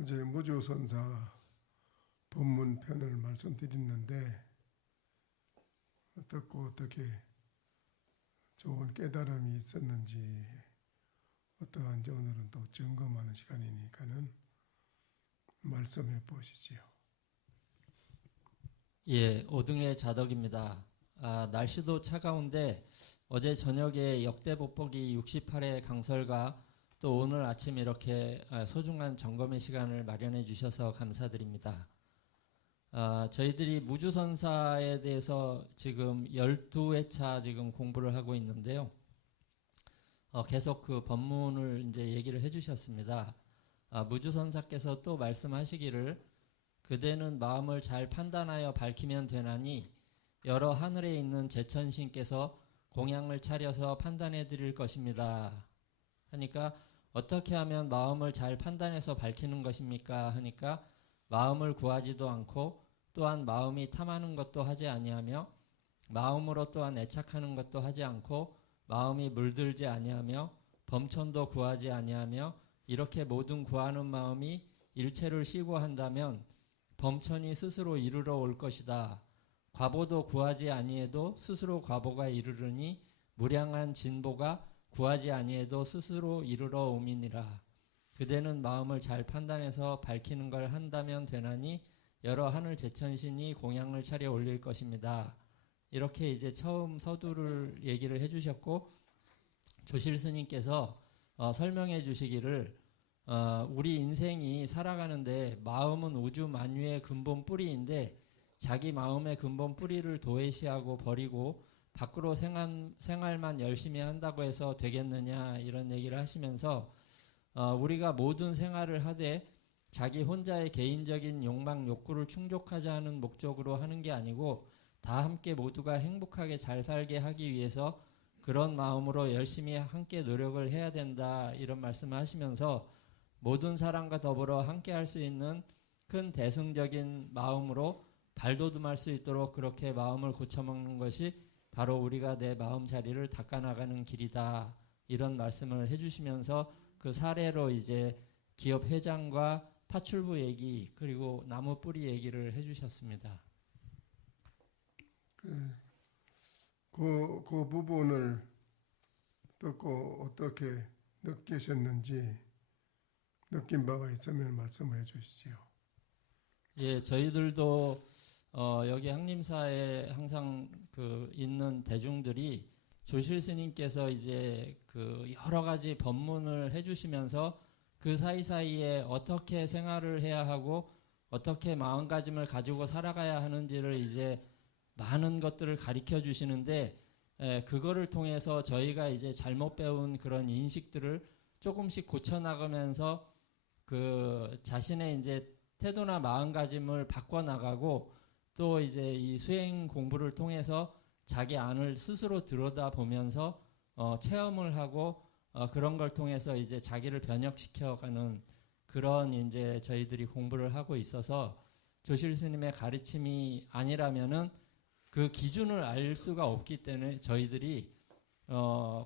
어제 무주선사 본문편을 말씀드렸는데 어떻게 좋은 깨달음이 있었는지 어떠한지 오늘은 또 점검하는 시간이니까는 말씀해 보시지요. 예, 오등의 자덕입니다. 날씨도 차가운데 어제 저녁에 역대 복복이 68회 강설과 또 오늘 아침 이렇게 소중한 점검의 시간을 마련해 주셔서 감사드립니다. 저희들이 무주선사에 대해서 지금 12회차 지금 공부를 하고 있는데요. 계속 그 법문을 이제 얘기를 해 주셨습니다. 무주선사께서 또 말씀하시기를 그대는 마음을 잘 판단하여 밝히면 되나니 여러 하늘에 있는 제천신께서 공양을 차려서 판단해 드릴 것입니다. 하니까 어떻게 하면 마음을 잘 판단해서 밝히는 것입니까? 하니까 마음을 구하지도 않고 또한 마음이 탐하는 것도 하지 아니하며 마음으로 또한 애착하는 것도 하지 않고 마음이 물들지 아니하며 범천도 구하지 아니하며 이렇게 모든 구하는 마음이 일체를 시구한다면 범천이 스스로 이르러 올 것이다. 과보도 구하지 아니해도 스스로 과보가 이르르니 무량한 진보가 구하지 아니해도 스스로 이르러 오미니라. 그대는 마음을 잘 판단해서 밝히는 걸 한다면 되나니 여러 하늘 제천신이 공양을 차려 올릴 것입니다. 이렇게 이제 처음 서두를 얘기를 해주셨고 조실 스님께서 설명해 주시기를 우리 인생이 살아가는데 마음은 우주 만유의 근본 뿌리인데 자기 마음의 근본 뿌리를 도외시하고 버리고 밖으로 생활만 열심히 한다고 해서 되겠느냐 이런 얘기를 하시면서 우리가 모든 생활을 하되 자기 혼자의 개인적인 욕망 욕구를 충족하자 하는 목적으로 하는 게 아니고 다 함께 모두가 행복하게 잘 살게 하기 위해서 그런 마음으로 열심히 함께 노력을 해야 된다 이런 말씀을 하시면서 모든 사람과 더불어 함께 할 수 있는 큰 대승적인 마음으로 발돋움할 수 있도록 그렇게 마음을 고쳐먹는 것이 바로 우리가 내 마음 자리를 닦아나가는 길이다 이런 말씀을 해주시면서 그 사례로 이제 기업 회장과 파출부 얘기 그리고 나무 뿌리 얘기를 해주셨습니다. 그 부분을 듣고 어떻게 느끼셨는지 느낀 바가 있으면 말씀해 주시지요. 예, 저희들도 여기 항림사에 항상 그 있는 대중들이 조실 스님께서 이제 그 여러 가지 법문을 해주시면서 그 사이사이에 어떻게 생활을 해야 하고 어떻게 마음가짐을 가지고 살아가야 하는지를 이제 많은 것들을 가르쳐 주시는데 그거를 통해서 저희가 이제 잘못 배운 그런 인식들을 조금씩 고쳐나가면서 그 자신의 이제 태도나 마음가짐을 바꿔나가고 또 이제 이 수행 공부를 통해서 자기 안을 스스로 들여다보면서 체험을 하고 그런 걸 통해서 이제 자기를 변혁시켜가는 그런 이제 저희들이 공부를 하고 있어서 조실 스님의 가르침이 아니라면은 그 기준을 알 수가 없기 때문에 저희들이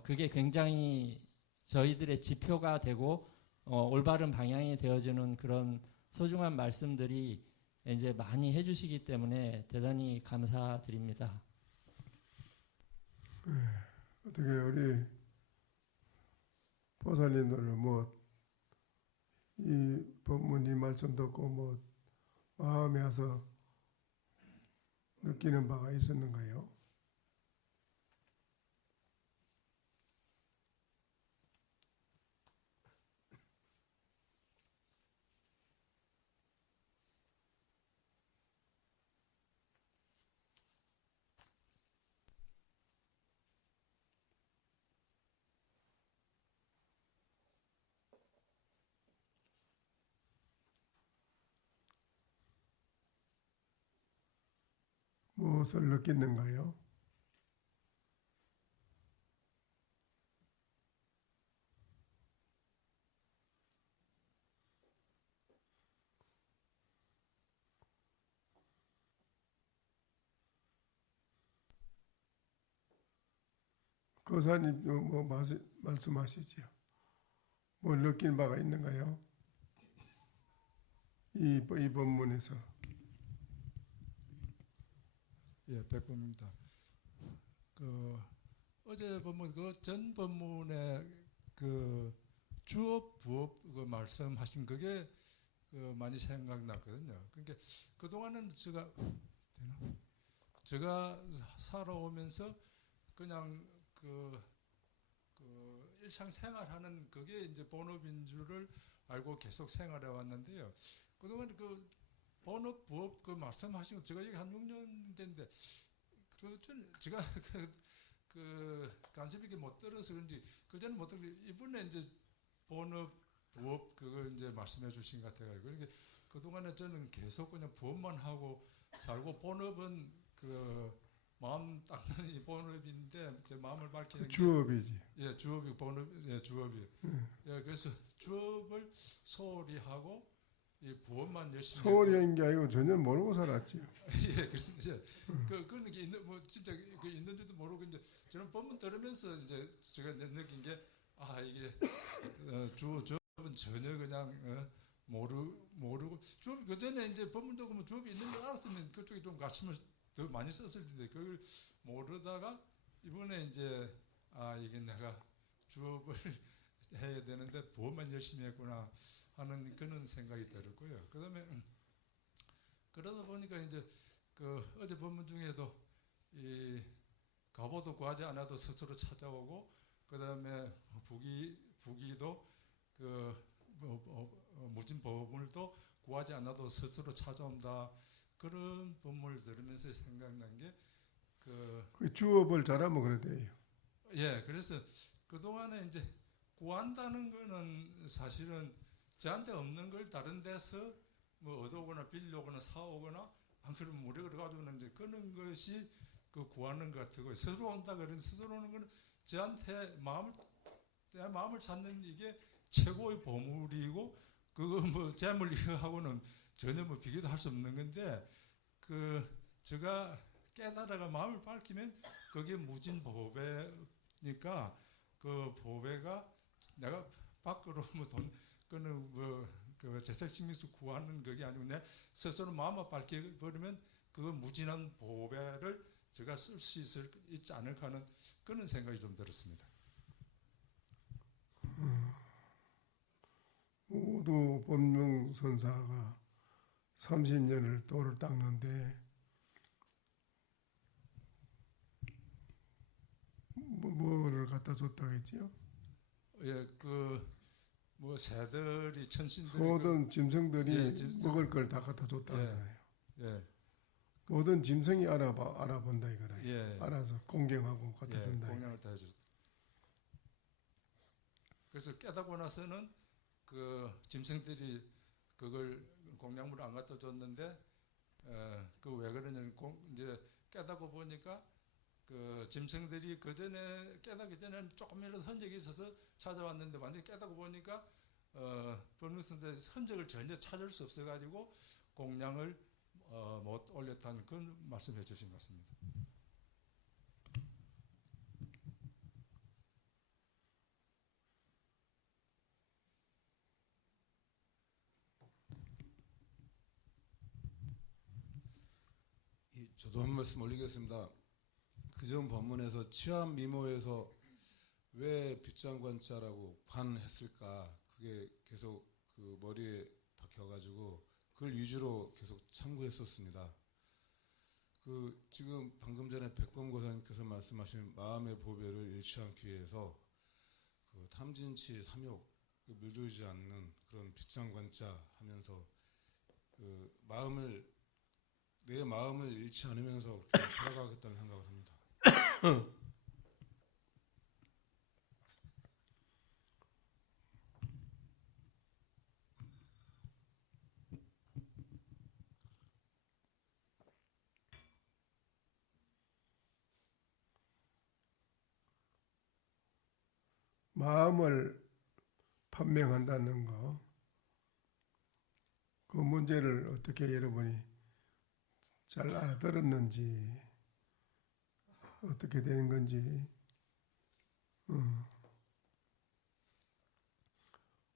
그게 굉장히 저희들의 지표가 되고 올바른 방향이 되어주는 그런 소중한 말씀들이 이제 많이 해주시기 때문에 대단히 감사드립니다. 어떻게 우리 보살님들은 이 법문 이 말씀 듣고 마음에 와서 느끼는 바가 있었는가요? 무엇을 느끼는가요? 거사님 말씀하시지요. 뭘 느낀 바가 있는가요? 이 본문에서 예, 백범입니다. 그 어제 본문 그 전 본문에 그 주업 부업 그 말씀하신 그게 그 많이 생각났거든요. 그러니까 그 동안은 제가 살아오면서 그냥 그 일상생활하는 그게 이제 본업인 줄을 알고 계속 생활해 왔는데요. 그동안 그 본업 부업 그 말씀하신 거 제가 여기 한 6년 됐는데 제가 간섭 있게 못 들어서 그런지 그전에 못 들었는데 이번에 이제 본업 부업 그걸 이제 말씀해 주신 것 같아요. 그러니까 그동안에 저는 계속 그냥 부업만 하고 살고 본업은 그 마음 닦는 이 본업인데 제 마음을 밝히는 그 주업이지. 예, 주업이 본업, 예, 주업이. 예, 그래서 주업을 소홀히 하고 이 부업만 열심히. 소홀히 한 게 아니고 전혀 모르고 살았지. 예, 그래서 이제 그런 게 있는 뭐 진짜 그 있는지도 모르고 이제 저는 본문 들으면서 이제 제가 이제 느낀 게 이게 주업은 전혀 그냥 모르고 주업 그 전에 이제 본문 듣고 주업이 있는 줄 알았으면 그쪽에 좀 관심을 더 많이 썼을 텐데 그걸 모르다가 이번에 이제 이게 내가 주업을 해야 되는데 부업만 열심히 했구나 하는 그런 생각이 들었고요. 그다음에 그러다 보니까 이제 그 어제 본문 중에도 이 갑오도 구하지 않아도 스스로 찾아오고 그다음에 부기도 무진 보물도 구하지 않아도 스스로 찾아온다. 그런 본문을 들으면서 생각난 게 그 주업을 잘하면 그래 돼요. 예, 그래서 그동안에 이제 구한다는 거는 사실은 저한테 없는 걸 다른 데서 뭐 얻어오거나 빌려오거나 사오거나 안 그러면 무력을 가지고는 이제 그런 것이 그 구하는 것 같고 스스로 온다 그런 스스로 오는 거는 저한테 내 마음을 찾는 이게 최고의 보물이고 그거 뭐 재물 이거하고는 전혀 뭐 비교도 할 수 없는 건데 제가 깨달아가 마음을 밝히면 그게 무진 보배니까 그 보배가 내가 밖으로 뭐 돈 그는 그 재택식민수 구하는 그게 아니고 내 스스로 마음을 밝혀버리면 그 무진한 보배를 제가 쓸 수 있지 않을까 하는 그런 생각이 좀 들었습니다. 우도 법명선사가 30년을 돌을 닦는데 뭐를 갖다 줬다고 했지요? 예, 뭐 새들이 천신들이 모든 짐승들이 예, 먹을 걸 다 갖다 줬다 예. 하잖아요. 예, 모든 짐승이 알아본다 이거라. 예, 알아서 공경하고 갖다 예, 준다. 공양을 다 해줬다. 그래서 깨닫고 나서는 그 짐승들이 그걸 공양물을 안 갖다 줬는데 그 왜 그러냐면 이제 깨닫고 보니까 그 짐승들이 그 전에 깨닫기 전에는 조금이라도 흔적이 있어서 찾아왔는데 완전히 깨닫고 보니까 법명선사의 흔적을 전혀 찾을 수 없어가지고 공양을 못 올렸다는 그런 말씀해 주신 것 같습니다. 저도 한 말씀 올리겠습니다. 그전 본문에서 치암 미모에서 왜 빗장관자라고 관했을까 그게 계속 그 머리에 박혀가지고 그걸 위주로 계속 참고했었습니다. 지금 방금 전에 백범고사님께서 말씀하신 마음의 보배를 잃지 않기 위해서 탐진치 삼욕 물들지 않는 그런 빗장관자 하면서 내 마음을 잃지 않으면서 살아가겠다는 생각을 합니다. 마음을 판명한다는 거, 그 문제를 어떻게 여러분이 잘 알아들었는지, 어떻게 되는 건지,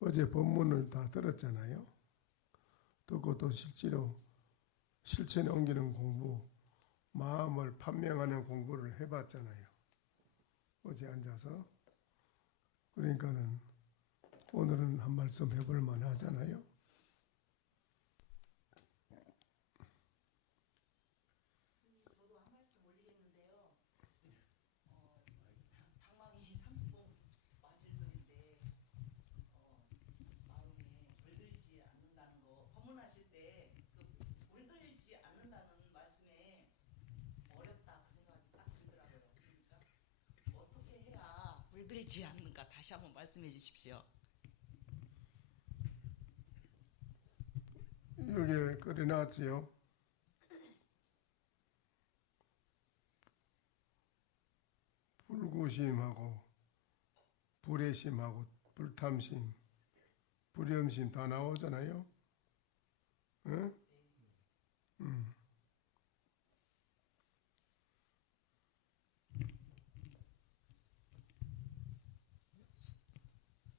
어제 본문을 다 들었잖아요. 듣고 또 실제로 실천에 옮기는 공부, 마음을 판명하는 공부를 해봤잖아요. 어제 앉아서. 그러니까는 오늘은 한 말씀 해볼 만하잖아요. 저도 한 말씀 올리겠는데요. 방망이 30번 맞을 소리인데 마음에 물들지 않는다는 거 법문하실 때 그 물들지 않는다는 말씀에 어렵다 그 생각이 딱 들더라고요. 그러니까 어떻게 해야 물들지 않는가 다시 한번 말씀해 주십시오. 여기에 그려놨지요. 불구심하고 불애심하고 불탐심, 불염심 다 나오잖아요. 응?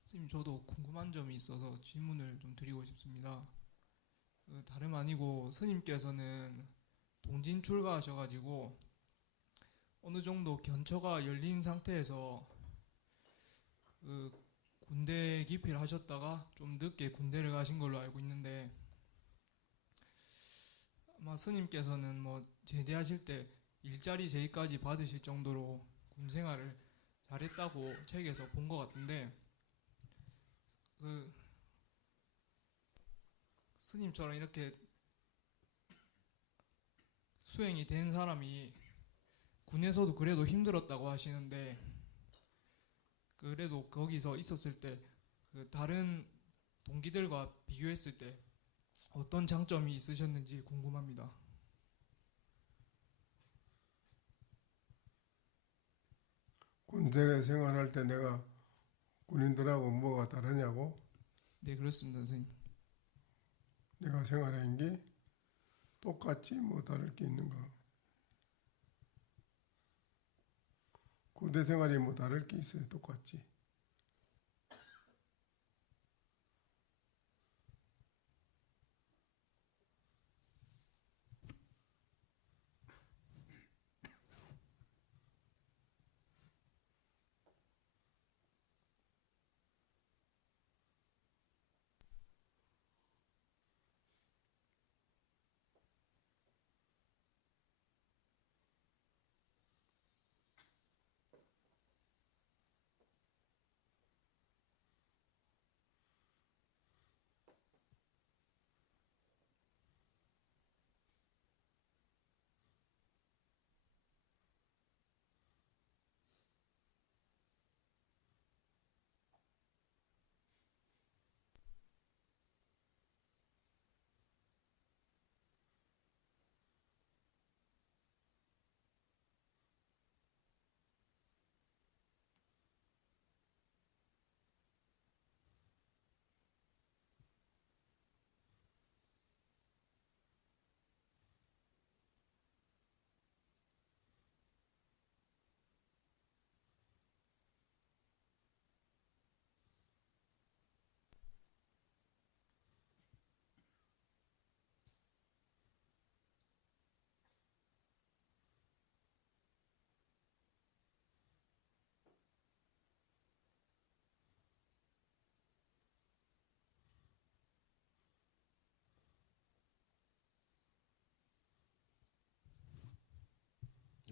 선생님, 저도 궁금한 점이 있어서 질문을 좀 드리고 싶습니다. 다름 아니고 스님께서는 동진 출가하셔가지고 어느 정도 견처가 열린 상태에서 군대 기피를 하셨다가 좀 늦게 군대를 가신 걸로 알고 있는데, 아마 스님께서는 뭐 제대하실 때 일자리 제의까지 받으실 정도로 군 생활을 잘했다고 책에서 본 것 같은데, 스님처럼 이렇게 수행이 된 사람이 군에서도 그래도 힘들었다고 하시는데, 그래도 거기서 있었을 때 다른 동기들과 비교했을 때 어떤 장점이 있으셨는지 궁금합니다. 군대 생활할 때 내가 군인들하고 뭐가 다르냐고? 네, 그렇습니다, 선생님. 내가 생활한 게 똑같지 뭐 다를 게 있는가? 군대 생활이 뭐 다를 게 있어요? 똑같지.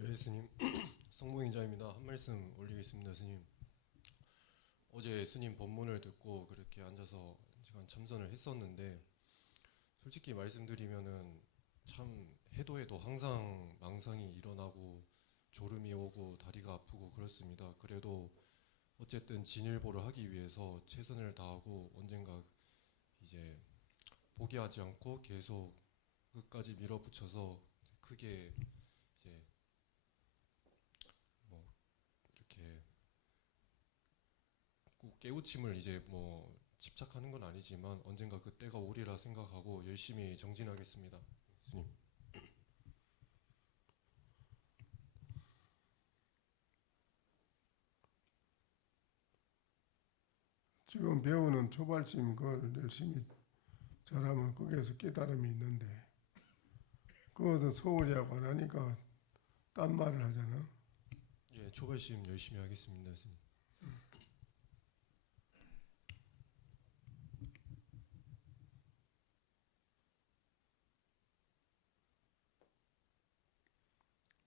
예, 스님. 성모인자입니다. 한 말씀 올리겠습니다, 스님. 어제 스님 법문을 듣고 그렇게 앉아서 시간 참선을 했었는데, 솔직히 말씀드리면은 참 해도 항상 망상이 일어나고 졸음이 오고 다리가 아프고 그렇습니다. 그래도 어쨌든 진일보를 하기 위해서 최선을 다하고 언젠가 이제 포기하지 않고 계속 끝까지 밀어붙여서 크게 이제 뭐 이렇게 꼭 깨우침을 이제 뭐 집착하는 건 아니지만 언젠가 그 때가 오리라 생각하고 열심히 정진하겠습니다. 스님. 지금 배우는 초발심 그걸 열심히 잘하면 거기에서 깨달음이 있는데 그것도 소홀히 하고 안 하니까 딴 말을 하잖아. 예, 초발심 열심히 하겠습니다, 스님.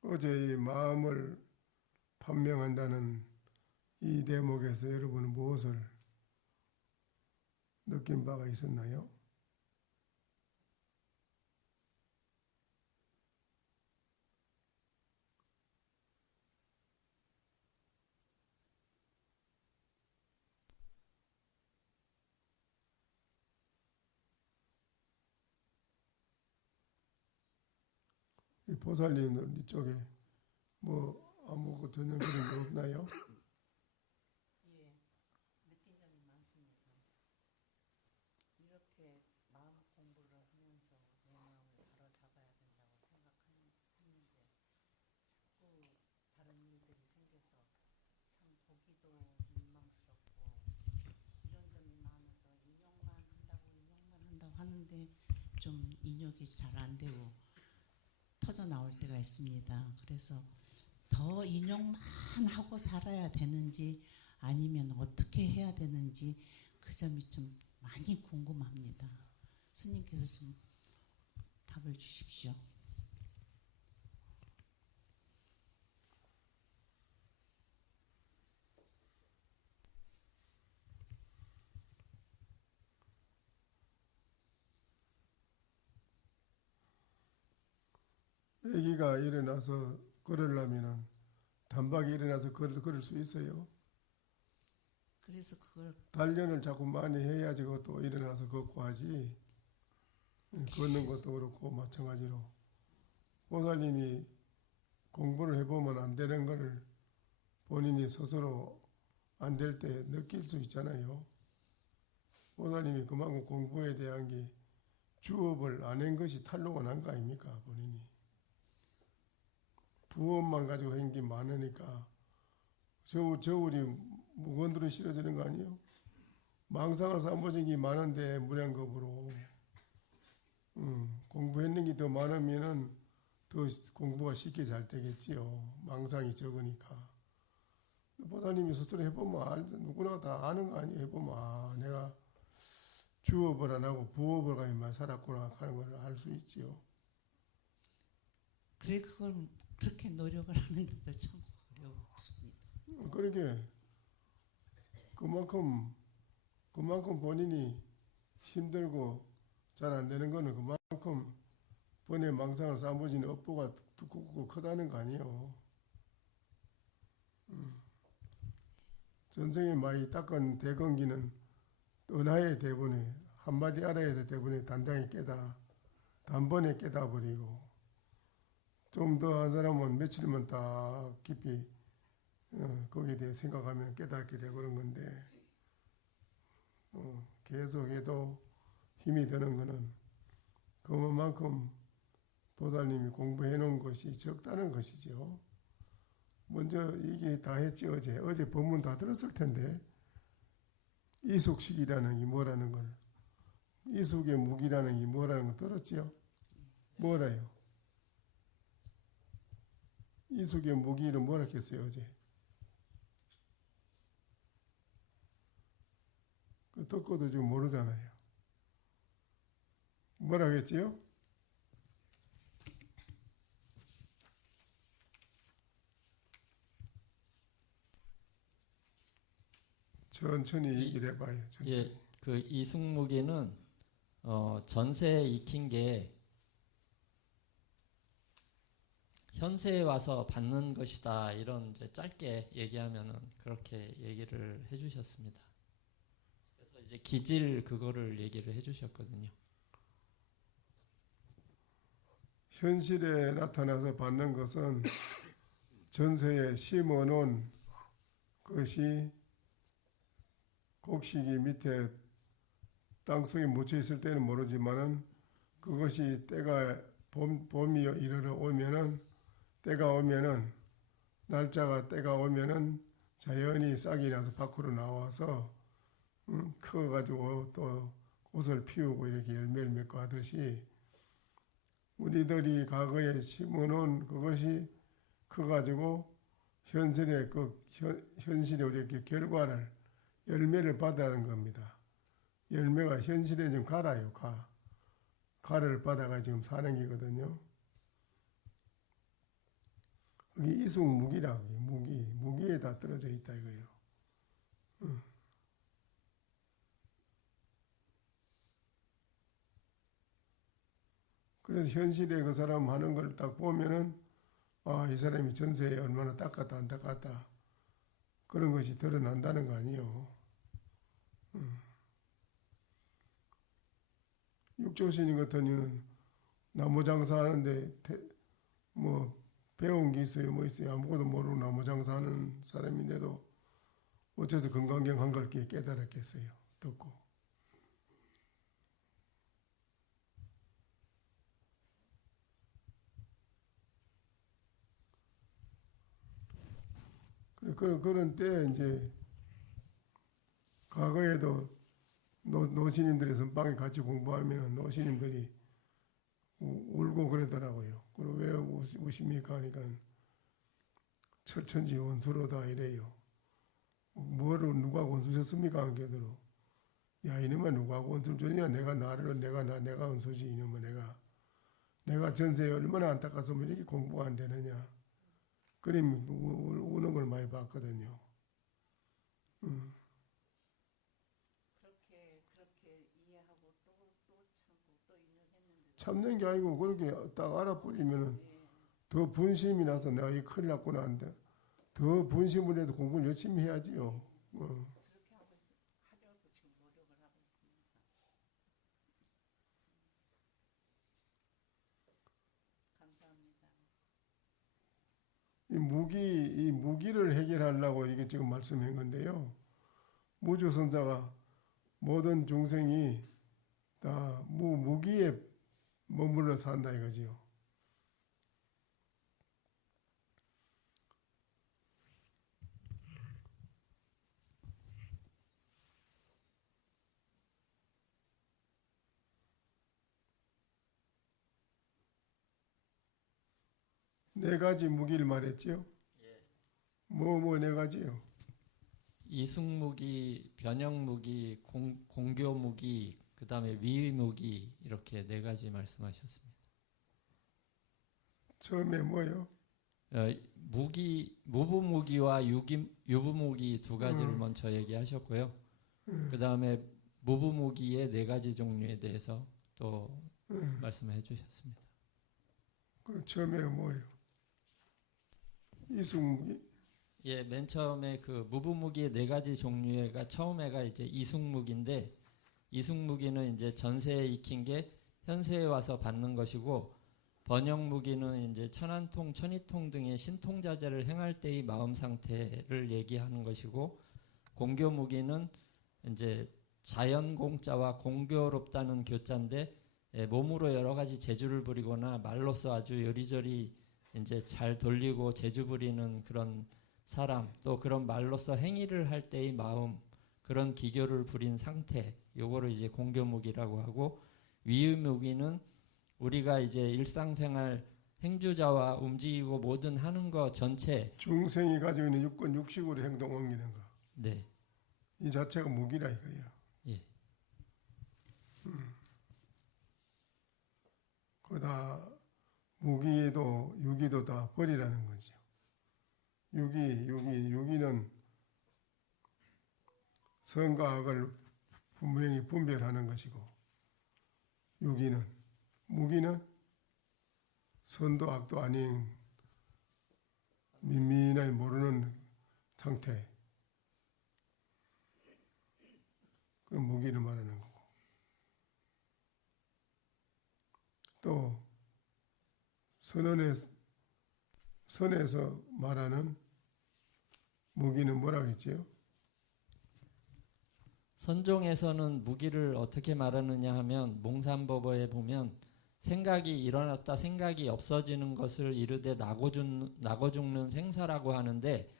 어제 이 마음을 판명한다는 이 대목에서 여러분은 무엇을 느낀 바가 있었나요? 이 보살님은 이쪽에 뭐 아무것도 전혀 그런 게 없나요? 예, 느낀 점이 많습니다. 이렇게 마음 공부를 하면서 내 마음을 바로잡아야 된다고 생각했는데 자꾸 다른 일들이 생겨서 참 보기도 민망스럽고 이런 점이 많아서 인욕만 한다고 하는데 좀 인욕이 잘 안 되고 터져 나올 때가 있습니다. 그래서 더 인용만 하고 살아야 되는지 아니면 어떻게 해야 되는지 그 점이 좀 많이 궁금합니다. 스님께서 좀 답을 주십시오. 아기가 일어나서 걸으려면은 단박에 일어나서 걸을 수 있어요. 그래서 그걸 단련을 자꾸 많이 해야지 그것도 일어나서 걷고 하지. 걷는 것도 그렇고 마찬가지로 보살님이 공부를 해보면 안 되는 거를 본인이 스스로 안 될 때 느낄 수 있잖아요. 보살님이 그만큼 공부에 대한 게 주업을 안 한 것이 탄로가 난 거 아닙니까? 본인이 부업만 가지고 한 게 많으니까 저울이 무거운 돌에 실어지는 거 아니에요? 망상을 삼보진 게 많은데 무량겁으로 공부했는 게 더 많으면은 더 공부가 쉽게 잘 되겠지요. 망상이 적으니까. 보살님이 스스로 해보면 누구나 다 아는 거 아니에요. 해보면 아, 내가 주업을 안 하고 부업을 가지고만 살았구나 하는 걸 알 수 있지요. 그래 그걸 그렇게 노력을 하는데도 참 어렵습니다. 그러게 그만큼 본인이 힘들고 잘 안 되는 거는 그만큼 번뇌 망상을 쌓아보지는 업보가 두껍고 크다는 거 아니에요. 전생에 많이 닦은 대건기는 은하의 대본에 한마디 알아야 해서 대본에 단단히 단번에 깨닫버리고 좀 더 한 사람은 며칠만 딱 깊이 거기에 대해 생각하면 깨닫게 되고 그런 건데 계속해도 힘이 드는 거는 그만큼 보살님이 공부해 놓은 것이 적다는 것이죠. 먼저 이게 다 했지 어제 법문 다 들었을 텐데 이숙식이라는 게 뭐라는 걸 이숙의 무기라는 게 뭐라는 걸 들었지요? 뭐라요? 이숙의 무기는 뭐라 했어요 어제? 그 듣고도 지금 모르잖아요. 뭐라 했지요? 천천히 얘기를 해봐요. 천천히. 예, 그 이승무기는 전세에 익힌 게 현세에 와서 받는 것이다 이런 이제 짧게 얘기하면은 그렇게 얘기를 해주셨습니다. 그래서 이제 기질 그거를 얘기를 해주셨거든요. 현실에 나타나서 받는 것은 전세에 심어놓은 것이 곡식이 밑에 땅속에 묻혀 있을 때는 모르지만은 그것이 때가 봄이 이르러 오면은 때가 오면은 날짜가 때가 오면은 자연히 싹이 나서 밖으로 나와서 커가지고 또 꽃을 피우고 이렇게 열매를 맺고 하듯이 우리들이 과거에 심어놓은 그것이 커가지고 현실의 현실의 이렇게 결과를 열매를 받아는 겁니다. 열매가 현실에 지금 가라요. 가를 받아가 지금 사는 기거든요. 그게 이숙무기라고 무기에 다 떨어져 있다 이거예요. 그래서 현실에 그 사람 하는 걸 딱 보면은 이 사람이 전세에 얼마나 닦았다 안 닦았다 그런 것이 드러난다는 거 아니에요. 육조신인 같은 경우는 나무 장사하는데 뭐 배운 게 있어요, 뭐 있어요. 아무것도 모르고 나무 장사하는 사람인데도 어째서 건강경한 걸 깨달았겠어요. 듣고. 그런 때 이제 과거에도 노신님들의 선방에 같이 공부하면 노신님들이 울고 그러더라고요. 그리고 왜 우십니까 하니까 철천지 원수로다 이래요. 뭐를 누가 원수셨습니까? 안 그러더라고. 야 이놈아 누가 원수를 주냐? 내가 원수지 이놈아 내가 전세에 얼마나 안타까워서 이렇게 공부가 안 되느냐. 그림 우는 걸 많이 봤거든요. 그렇게 이해하고 또 참고 또 인연했는데 참는 게 아니고 그렇게 딱 알아버리면은 더 분심이 나서 내가 이 큰일 났구나 하는데 더 분심을 해도 공부를 열심히 해야지요. 그렇게 하려고 지금 노력을 하고 있습니다. 감사합니다. 이 무기를 해결하려고 이게 지금 말씀한 건데요. 무주선자가 모든 중생이 다 무기에 머물러 산다 이거지요. 네 가지 무기를 말했지요. 뭐 네 가지요? 이숙무기, 변형무기, 공교무기, 그 다음에 위의무기 이렇게 네 가지 말씀하셨습니다. 처음에 뭐요? 무부무기와 유부무기 두 가지를 먼저 얘기하셨고요. 그 다음에 무부무기의 네 가지 종류에 대해서 또 말씀해 주셨습니다. 그 처음에 뭐요? 이숙무기? 예, 맨 처음에 그 무부무기의 네 가지 종류가 처음에가 이제 이숙무기인데 이숙무기는 이제 전세에 익힌 게 현세에 와서 받는 것이고 번영무기는 이제 천안통, 천이통 등의 신통자재를 행할 때의 마음 상태를 얘기하는 것이고 공교무기는 이제 자연공자와 공교롭다는 교자인데 몸으로 여러 가지 재주를 부리거나 말로써 아주 요리조리 이제 잘 돌리고 재주 부리는 그런 사람 또 그런 말로써 행위를 할 때의 마음 그런 기교를 부린 상태 요거를 이제 공교무기라고 하고 위의무기는 우리가 이제 일상생활 행주자와 움직이고 모든 하는 것 전체 중생이 가지고 있는 육권 육식으로 행동 옮기는 거. 네. 이 자체가 무기라 이거야. 예. 그다 무기도 유기도 다 버리라는 거죠. 유기는 선과 악을 분명히 분별하는 것이고 무기는 선도 악도 아닌 민민하게 모르는 상태 그 무기를 말하는 거고 또 선에서 말하는 무기는 뭐라고 했지요? 선종에서는 무기를 어떻게 말하느냐 하면 몽산법어에 보면 생각이 일어났다 생각이 없어지는 것을 이르되 나고 죽는 생사라고 하는데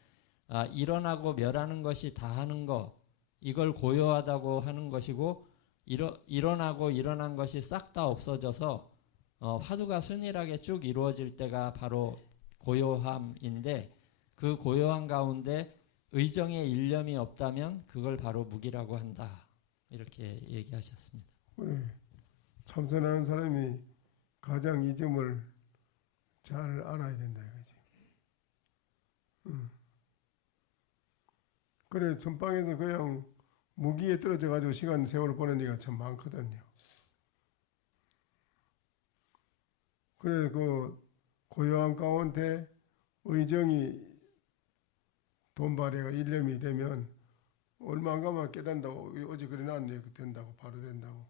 일어나고 멸하는 것이 다 하는 것 이걸 고요하다고 하는 것이고 일어나고 일어난 것이 싹 다 없어져서 화두가 순일하게 쭉 이루어질 때가 바로 고요함인데 그 고요함 가운데 의정의 일념이 없다면 그걸 바로 무기라고 한다. 이렇게 얘기하셨습니다. 그래. 참선하는 사람이 가장 이 점을 잘 알아야 된다 이거지. 그래 선방에서 그냥 무기에 떨어져 가지고 시간 세월을 보낸 얘기가 참 많거든요. 그래 그 고요한 가운데 의정이 돈발이가 일념이 되면 얼마 안 가면 깨닫는다고 어제 그래 놨네. 된다고 바로 된다고.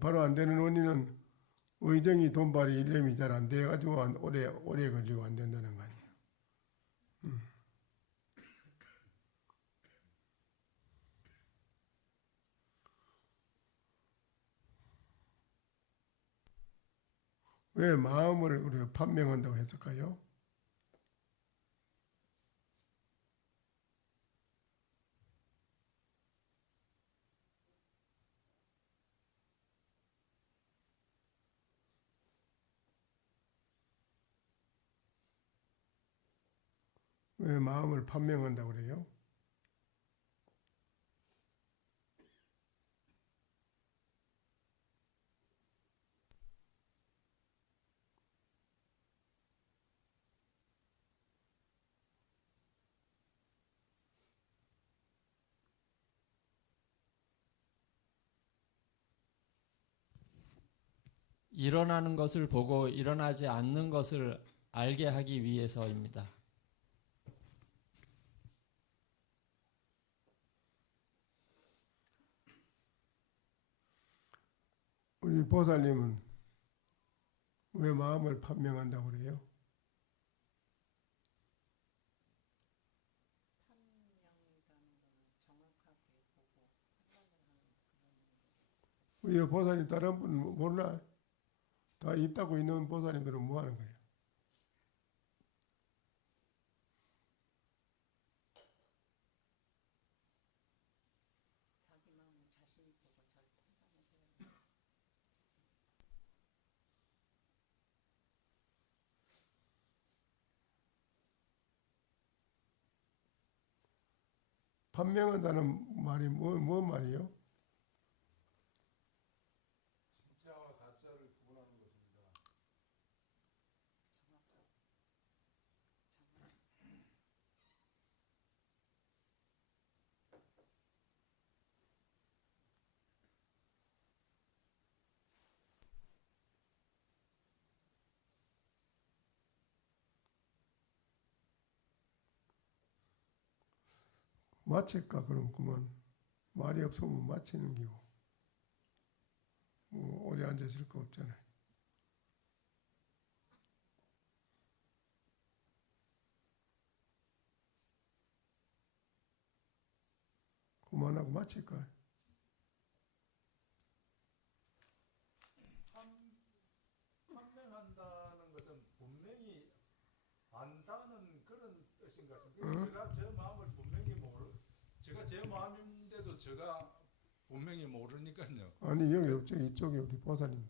바로 안 되는 원인은 의정이 돈발이 일념이 잘 안 돼가지고 오래 걸리고 안 된다는 거 아니에요. 왜 마음을 우리가 판명한다고 했을까요? 왜 마음을 판명한다고 그래요? 일어나는 것을 보고 일어나지 않는 것을 알게 하기 위해서입니다. 우리 보살님은 왜 마음을 판명한다고 그래요? 우리 보살님 다른 분 몰라? 다 입 닫고 있는 보살님들은 뭐 하는 거예요? 판명한다는 말이 뭐 말이에요? 진짜와 가짜를 구분하는 것입니다. 마칠까 그럼 그만 말이 없으면 마치는 기고 뭐 오래 앉아 있을 거 없잖아요. 그만하고 마칠까? 판명한다는 것은 분명히 안다는 그런 뜻인 것 같습니다. 응? 제가 제 마음을 분명히 제가 제 마음인데도 제가 분명히 모르니까요. 아니 여기 없죠. 이쪽에 우리 보살님.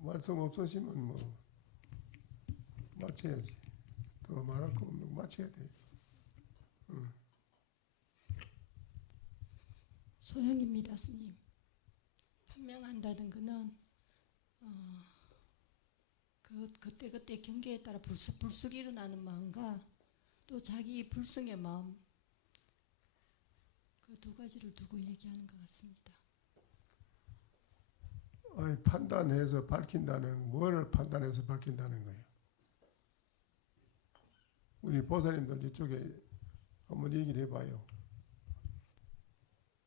말씀 없으시면 뭐 마쳐야지. 더 말할 거 없는 거 마쳐야 돼. 소영입니다, 스님. 판명한다는 거는 그때 경계에 따라 불쑥 일어나는 마음과 또 자기 불성의 마음 그 두 가지를 두고 얘기하는 것 같습니다. 아니 판단해서 밝힌다는 뭐를 판단해서 밝힌다는 거예요. 우리 보살님들 이쪽에 한번 얘기를 해봐요.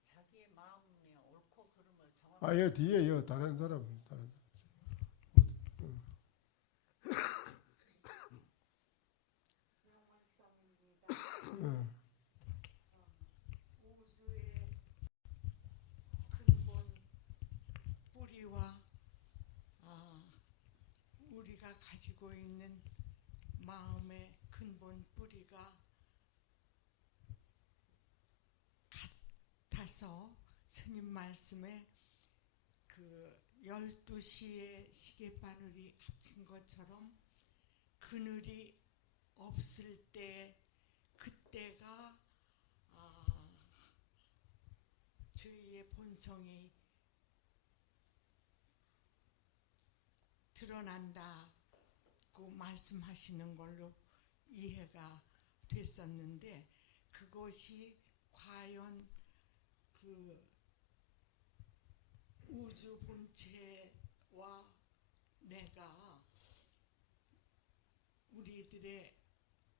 자기의 마음의 옳고 그름을 정확히 여 뒤에 다른 사람. 우주의 근본 뿌리와 우리가 가지고 있는 마음의 근본 뿌리가 같아서 스님 말씀에 그 12시에 시계바늘이 합친 것처럼 그늘이 없을 때 그때가 저희의 본성이 드러난다고 말씀하시는 걸로 이해가 됐었는데 그것이 과연 그 우주 본체와 내가 우리들의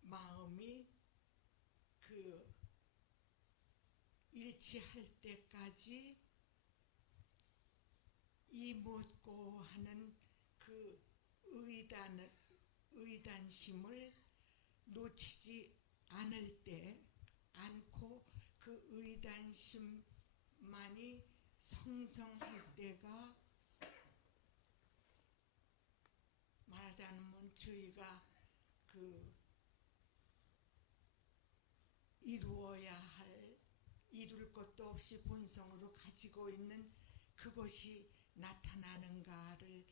마음이 그 일치할 때까지 이묻고 하는 그 의단심을 놓치지 않고 그 의단심만이 성성할 때가 말하자면 저희가 그 이룰 것도 없이 본성으로 가지고 있는 그것이 나타나는가를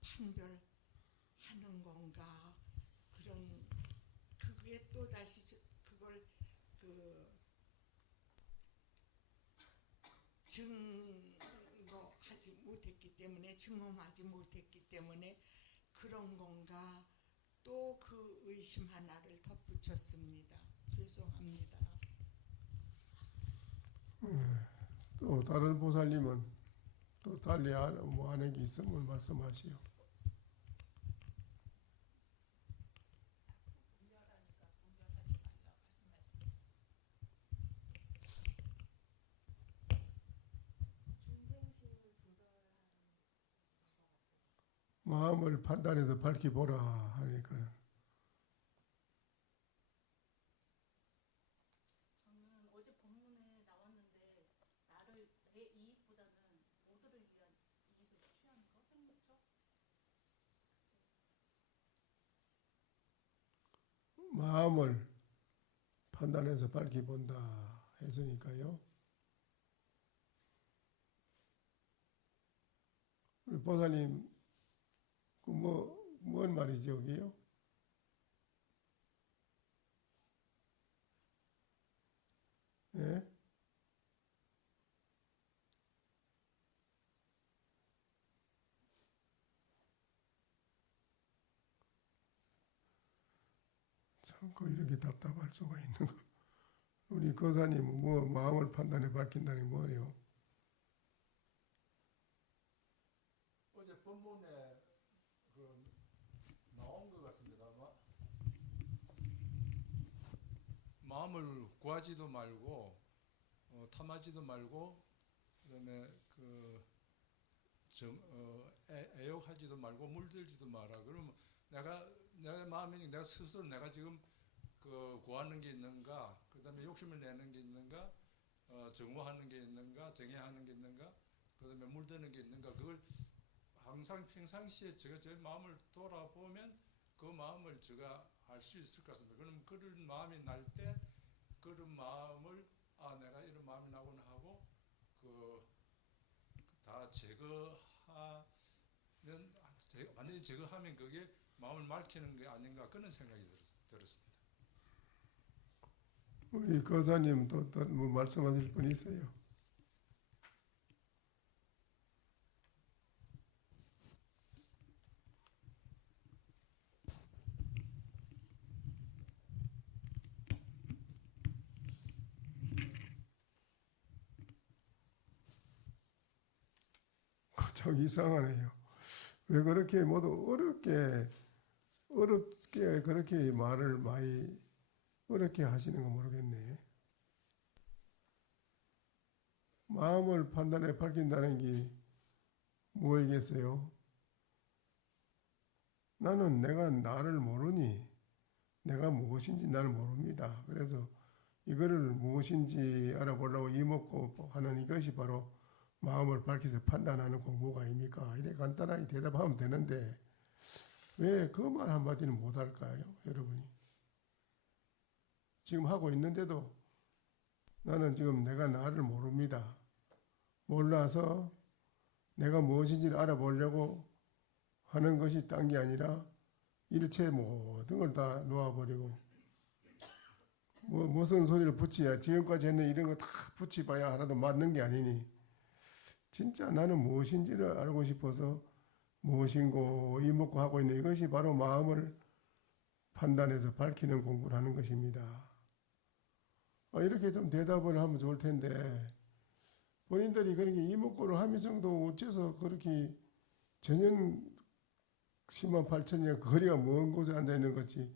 판별하는 건가 그게 또 다시 그걸 증험하지 못했기 때문에 그런 건가 또 그 의심 하나를 덧붙였습니다. 죄송합니다. 또 다른 보살님은 또 달리 하는 게 있으면 말씀하시오. 마음을 판단해서 밝히 보라 하니까. 저는 어제 법문에 나왔는데 내 이익보다는 모두를 위한 이익을 취하는 거 행복죠? 마음을 판단해서 밝히 본다 했으니까요. 우리 보살님 뭔 말이죠, 여기요? 예? 참고 이렇게 답답할 수가 있는 거. 우리 거사님은 마음을 판단해 밝힌다니 뭐예요? 어제 법문에 나온 것 같습니다. 마음을 구하지도 말고 탐하지도 말고 그다음에 애욕하지도 말고 물들지도 마라. 그러면 내 마음이 내가 스스로 내가 지금 구하는 게 있는가, 그다음에 욕심을 내는 게 있는가, 정오하는 게 있는가, 정해하는 게 있는가, 그다음에 물드는 게 있는가, 그걸 항상 평상시에 제가 제 마음을 돌아보면 그 마음을 제가 알 수 있을 것 같습니다. 그럼 그런 마음이 날 때 그런 마음을 내가 이런 마음이 나구나 하고 다 완전히 제거하면 그게 마음을 밝히는 게 아닌가 그런 생각이 들었습니다. 우리 거사님 또 뭐 말씀하실 분 있어요? 참 이상하네요. 왜 그렇게 모두 어렵게 그렇게 말을 많이 어렵게 하시는 거 모르겠네. 마음을 판단해 밝힌다는 게 뭐이겠어요? 나는 내가 나를 모르니 내가 무엇인지 나를 모릅니다. 그래서 이거를 무엇인지 알아보려고 이먹고 하는 이것이 바로 마음을 밝혀서 판단하는 공부가 아닙니까? 이렇게 간단하게 대답하면 되는데 왜 그 말 한마디는 못할까요, 여러분이? 지금 하고 있는데도 나는 지금 내가 나를 모릅니다. 몰라서 내가 무엇인지를 알아보려고 하는 것이 딴 게 아니라 일체 모든 걸 다 놓아버리고 무슨 소리를 붙여야 지금까지 했는 이런 거 다 붙여봐야 하나도 맞는 게 아니니 진짜 나는 무엇인지를 알고 싶어서 무엇인고 이먹고 하고 있는 이것이 바로 마음을 판단해서 밝히는 공부를 하는 것입니다. 이렇게 좀 대답을 하면 좋을 텐데 본인들이 그렇게 이목구를 하면서도 어째서 그렇게 전혀 10만 8천년 거리가 먼 곳에 앉아있는 것이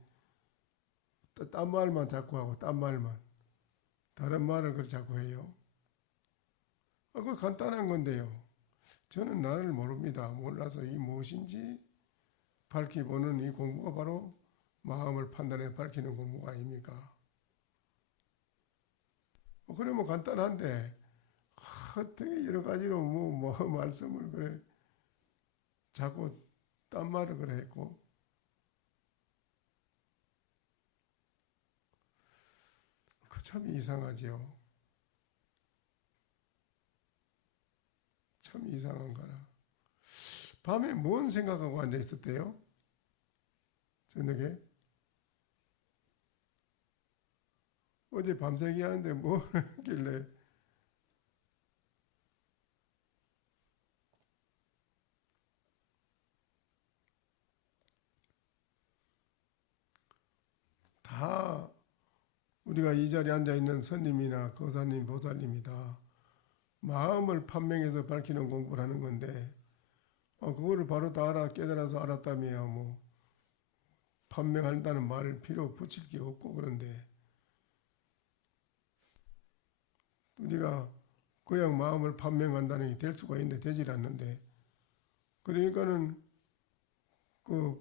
딴 말만 자꾸 하고 딴 말만 다른 말을 그렇게 자꾸 해요. 그거 간단한 건데요. 저는 나를 모릅니다. 몰라서 이 무엇인지 밝히보는 이 공부가 바로 마음을 판단해 밝히는 공부가 아닙니까? 그러면 간단한데 어떻게 여러 가지로 뭐 말씀을 그래 자꾸 딴 말을 그래 했고 그 참 이상하지요. 참 이상한 거라. 밤에 뭔 생각하고 앉아 있었대요? 저녁에? 어제 밤새기 하는데 뭐 하길래 다 우리가 이 자리에 앉아있는 스님이나 거사님, 보살님이 다 마음을 판명해서 밝히는 공부를 하는 건데 그거를 바로 다 깨달아서 알았다면 뭐 판명한다는 말을 필요 붙일 게 없고 그런데 우리가 그냥 마음을 판명한다는 게 될 수가 있는데 되질 않는데 그러니까는 그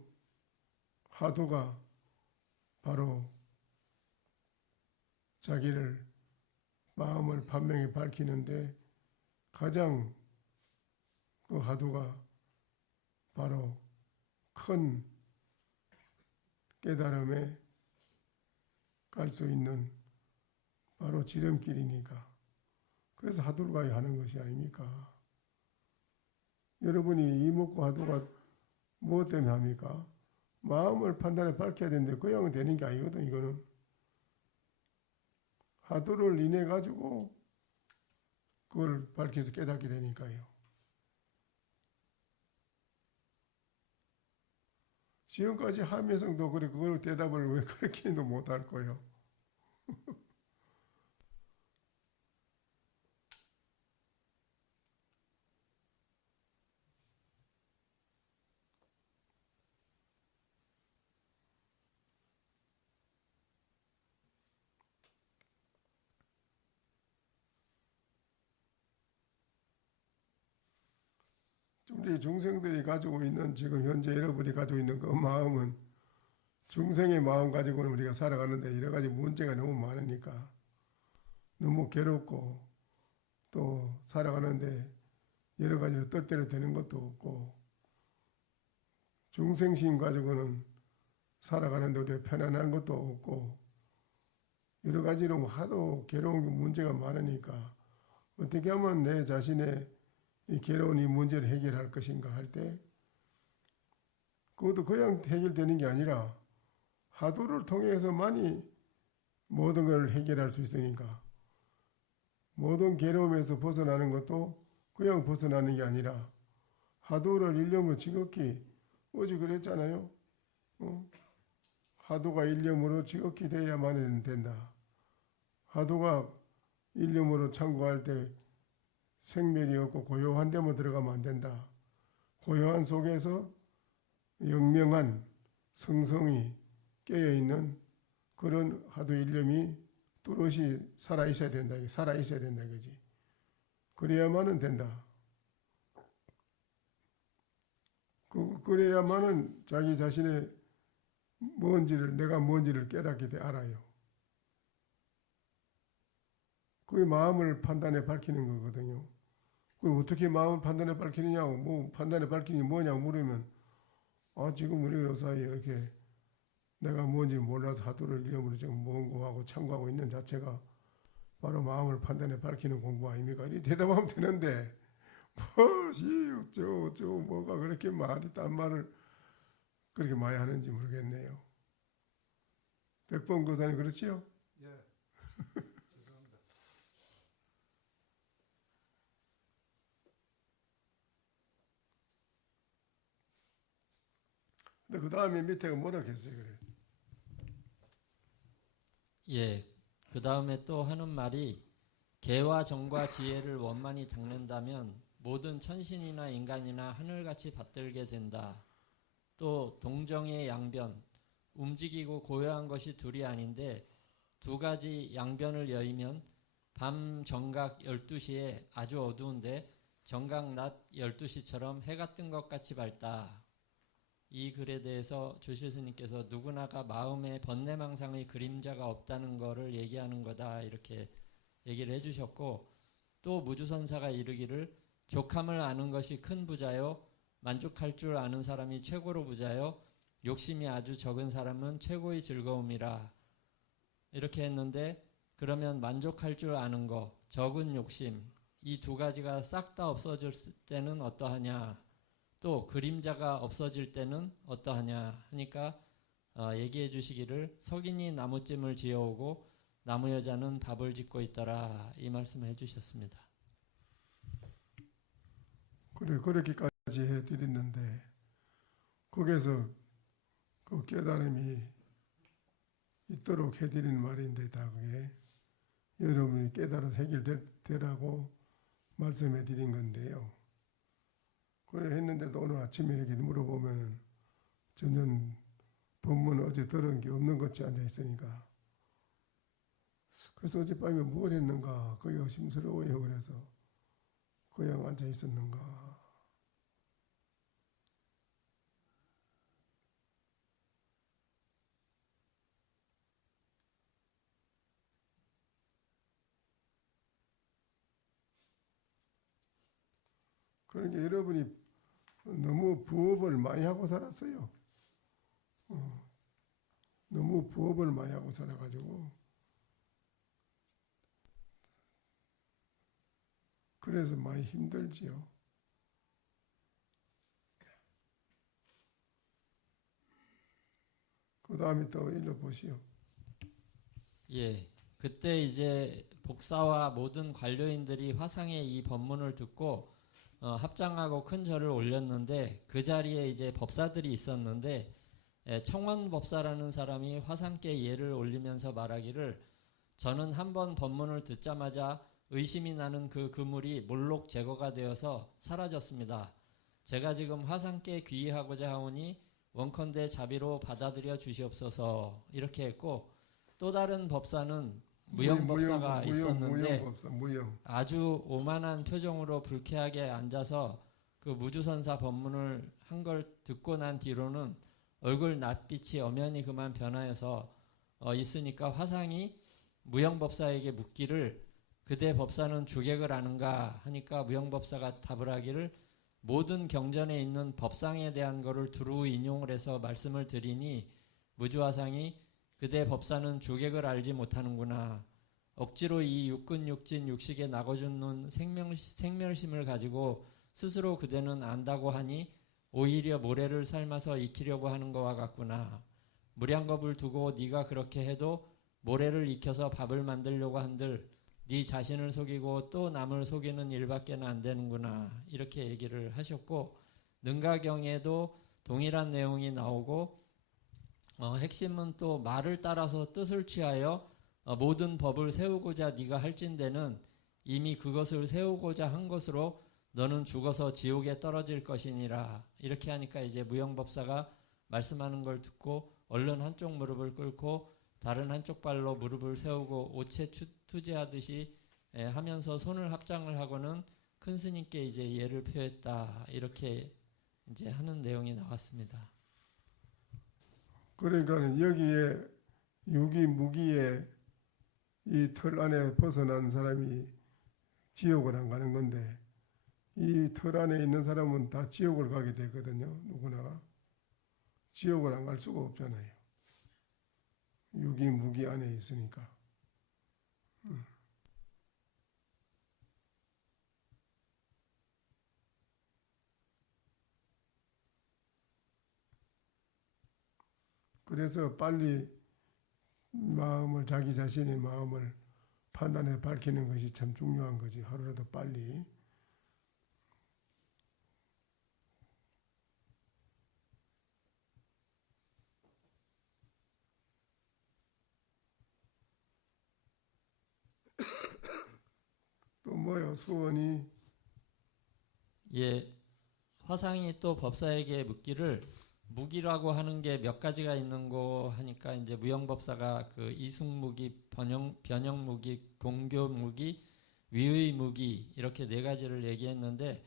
하도가 바로 자기를 마음을 판명히 밝히는데 가장 그 하도가 바로 큰 깨달음에 갈 수 있는 바로 지름길이니까 그래서 하도를 가야 하는 것이 아닙니까? 여러분이 이목구 하도가 무엇 때문에 합니까? 마음을 판단해 밝혀야 되는데 그냥 되는 게 아니거든. 이거는 하도를 인해 가지고 그걸 밝혀서 깨닫게 되니까요. 지금까지 하면서도 그래 그걸 대답을 왜 그렇게도 못할 거예요? 우리 중생들이 가지고 있는 지금 현재 여러분이 가지고 있는 그 마음은 중생의 마음 가지고는 우리가 살아가는데 여러 가지 문제가 너무 많으니까 너무 괴롭고 또 살아가는데 여러 가지로 뜻대로 되는 것도 없고 중생심 가지고는 살아가는데 우리가 편안한 것도 없고 여러 가지로 하도 괴로운 문제가 많으니까 어떻게 하면 내 자신의 이 괴로운 이 문제를 해결할 것인가 할 때 그것도 그냥 해결되는 게 아니라 하도를 통해서만이 모든 걸 해결할 수 있으니까 모든 괴로움에서 벗어나는 것도 그냥 벗어나는 게 아니라 하도를 일념으로 지극히 어제 그랬잖아요. 하도가 일념으로 지극히 돼야만 된다. 하도가 일념으로 참고할 때 생멸이 없고 고요한 데만 들어가면 안 된다. 고요한 속에서 영명한 성성이 깨어있는 그런 하도 일념이 뚜렷이 살아있어야 된다. 살아있어야 된다. 그지? 그래야만은 된다. 그래야만은 자기 자신의 내가 뭔지를 깨닫게 돼 알아요. 그게 마음을 판단해 밝히는 거거든요. 그럼 어떻게 마음을 판단해 밝히느냐고, 판단해 밝히는 게 뭐냐고 물으면, 지금 우리 요사이에 이렇게 내가 뭔지 몰라서 하도를 잃어버려 지금 mon고하고 참고하고 있는 자체가 바로 마음을 판단해 밝히는 공부 아닙니까? 이 대답하면 되는데 무엇이 어쩌고 뭐가 그렇게 말이 딴 말을 그렇게 많이 하는지 모르겠네요. 백범 교사님 그렇지요? 예. 죄송합니다. 근데 그 다음에 밑에가 뭐라 했어요? 그래. 예. 그 다음에 또 하는 말이 개와 정과 지혜를 원만히 닦는다면 모든 천신이나 인간이나 하늘같이 받들게 된다. 또 동정의 양변, 움직이고 고요한 것이 둘이 아닌데 두 가지 양변을 여의면 밤 정각 12시에 아주 어두운데 정각 낮 12시처럼 해가 뜬 것 같이 밝다. 이 글에 대해서 조실 스님께서 누구나가 마음에 번뇌망상의 그림자가 없다는 것을 얘기하는 거다 이렇게 얘기를 해주셨고 또 무주선사가 이르기를 족함을 아는 것이 큰 부자요 만족할 줄 아는 사람이 최고로 부자요 욕심이 아주 적은 사람은 최고의 즐거움이라 이렇게 했는데 그러면 만족할 줄 아는 거 적은 욕심 이 두 가지가 싹 다 없어질 때는 어떠하냐 또 그림자가 없어질 때는 어떠하냐 하니까 얘기해 주시기를 석인이 나무찜을 지어오고 나무 여자는 밥을 짓고 있더라 이 말씀을 해주셨습니다. 그래 그렇게까지 해드렸는데 거기에서 그 깨달음이 있도록 해드리는 말인데 다 그게 여러분이 깨달아서 해결되라고 말씀해 드린 건데요. 그래 했는데도 오늘 아침에 이렇게 물어보면은 전혀 법문 어제 들은 게 없는 것 같이 앉아 있으니까 그래서 어젯밤에 뭘 했는가 거기 의심스러워요. 그래서 그냥 앉아 있었는가. 그러니까 여러분이 너무 부업을 많이 하고 살았어요. 너무 부업을 많이 하고 살아가지고 그래서 많이 힘들지요. 그 다음에 또 읽어보시오. 예, 그때 이제 복사와 모든 관료인들이 화상의 이 법문을 듣고 합장하고 큰 절을 올렸는데 그 자리에 이제 법사들이 있었는데 청원법사라는 사람이 화상께 예를 올리면서 말하기를 저는 한번 법문을 듣자마자 의심이 나는 그 그물이 몰록 제거가 되어서 사라졌습니다. 제가 지금 화상께 귀의하고자 하오니 원컨대 자비로 받아들여 주시옵소서 이렇게 했고 또 다른 법사는 무영법사가 있었는데 아주 오만한 표정으로 불쾌하게 앉아서 그 무주선사 법문을 한 걸 듣고 난 뒤로는 얼굴 낯빛이 엄연히 그만 변하여서 있으니까 화상이 무영법사에게 묻기를 그대 법사는 주객을 아는가 하니까 무영법사가 답을 하기를 모든 경전에 있는 법상에 대한 거를 두루 인용을 해서 말씀을 드리니 무주화상이 그대 법사는 주객을 알지 못하는구나. 억지로 이 육근육진 육식에 나궈주는 생멸심을 가지고 스스로 그대는 안다고 하니 오히려 모래를 삶아서 익히려고 하는 것과 같구나. 무량겁을 두고 네가 그렇게 해도 모래를 익혀서 밥을 만들려고 한들 네 자신을 속이고 또 남을 속이는 일밖에는 안 되는구나. 이렇게 얘기를 하셨고 능가경에도 동일한 내용이 나오고 핵심은 또 말을 따라서 뜻을 취하여 모든 법을 세우고자 네가 할진대는 이미 그것을 세우고자 한 것으로 너는 죽어서 지옥에 떨어질 것이니라. 이렇게 하니까 이제 무영법사가 말씀하는 걸 듣고 얼른 한쪽 무릎을 꿇고 다른 한쪽 발로 무릎을 세우고 오체 투제하듯이 하면서 손을 합장을 하고는 큰 스님께 이제 예를 표했다. 이렇게 이제 하는 내용이 나왔습니다. 그러니까 여기에 유기무기에 이 틀 안에 벗어난 사람이 지옥을 안 가는 건데 이 틀 안에 있는 사람은 다 지옥을 가게 되거든요. 누구나. 지옥을 안 갈 수가 없잖아요. 유기 무기 안에 있으니까. 그래서 빨리 마음을, 자기 자신의 마음을 판단해 밝히는 것이 참 중요한 거지. 하루라도 빨리. 또 뭐요? 소원이 예, 화상이 또 법사에게 묻기를 무기라고 하는 게 몇 가지가 있는 거 하니까 이제 무형법사가 그 이승무기, 변형무기, 공교무기, 위의무기 이렇게 네 가지를 얘기했는데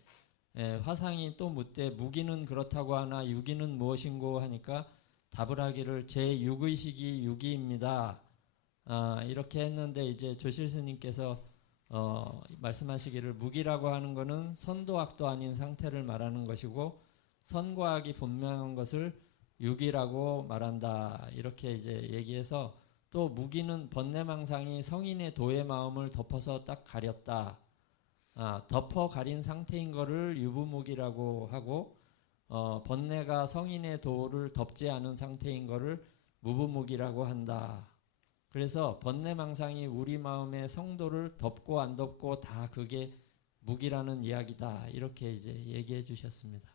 화상이 또 묻되 무기는 그렇다고 하나 유기는 무엇인고 하니까 답을 하기를 제 육의식이 유기입니다. 이렇게 했는데 이제 조실 스님께서 말씀하시기를 무기라고 하는 것은 선도 악도 아닌 상태를 말하는 것이고 선과 악이 분명한 것을 유기라고 말한다. 이렇게 이제 얘기해서 또 무기는 번뇌망상이 성인의 도의 마음을 덮어서 딱 가렸다. 덮어 가린 상태인 거를 유부무기라고 하고 번뇌가 성인의 도를 덮지 않은 상태인 거를 무부무기라고 한다. 그래서 번뇌망상이 우리 마음의 성도를 덮고 안 덮고 다 그게 무기라는 이야기다. 이렇게 이제 얘기해 주셨습니다.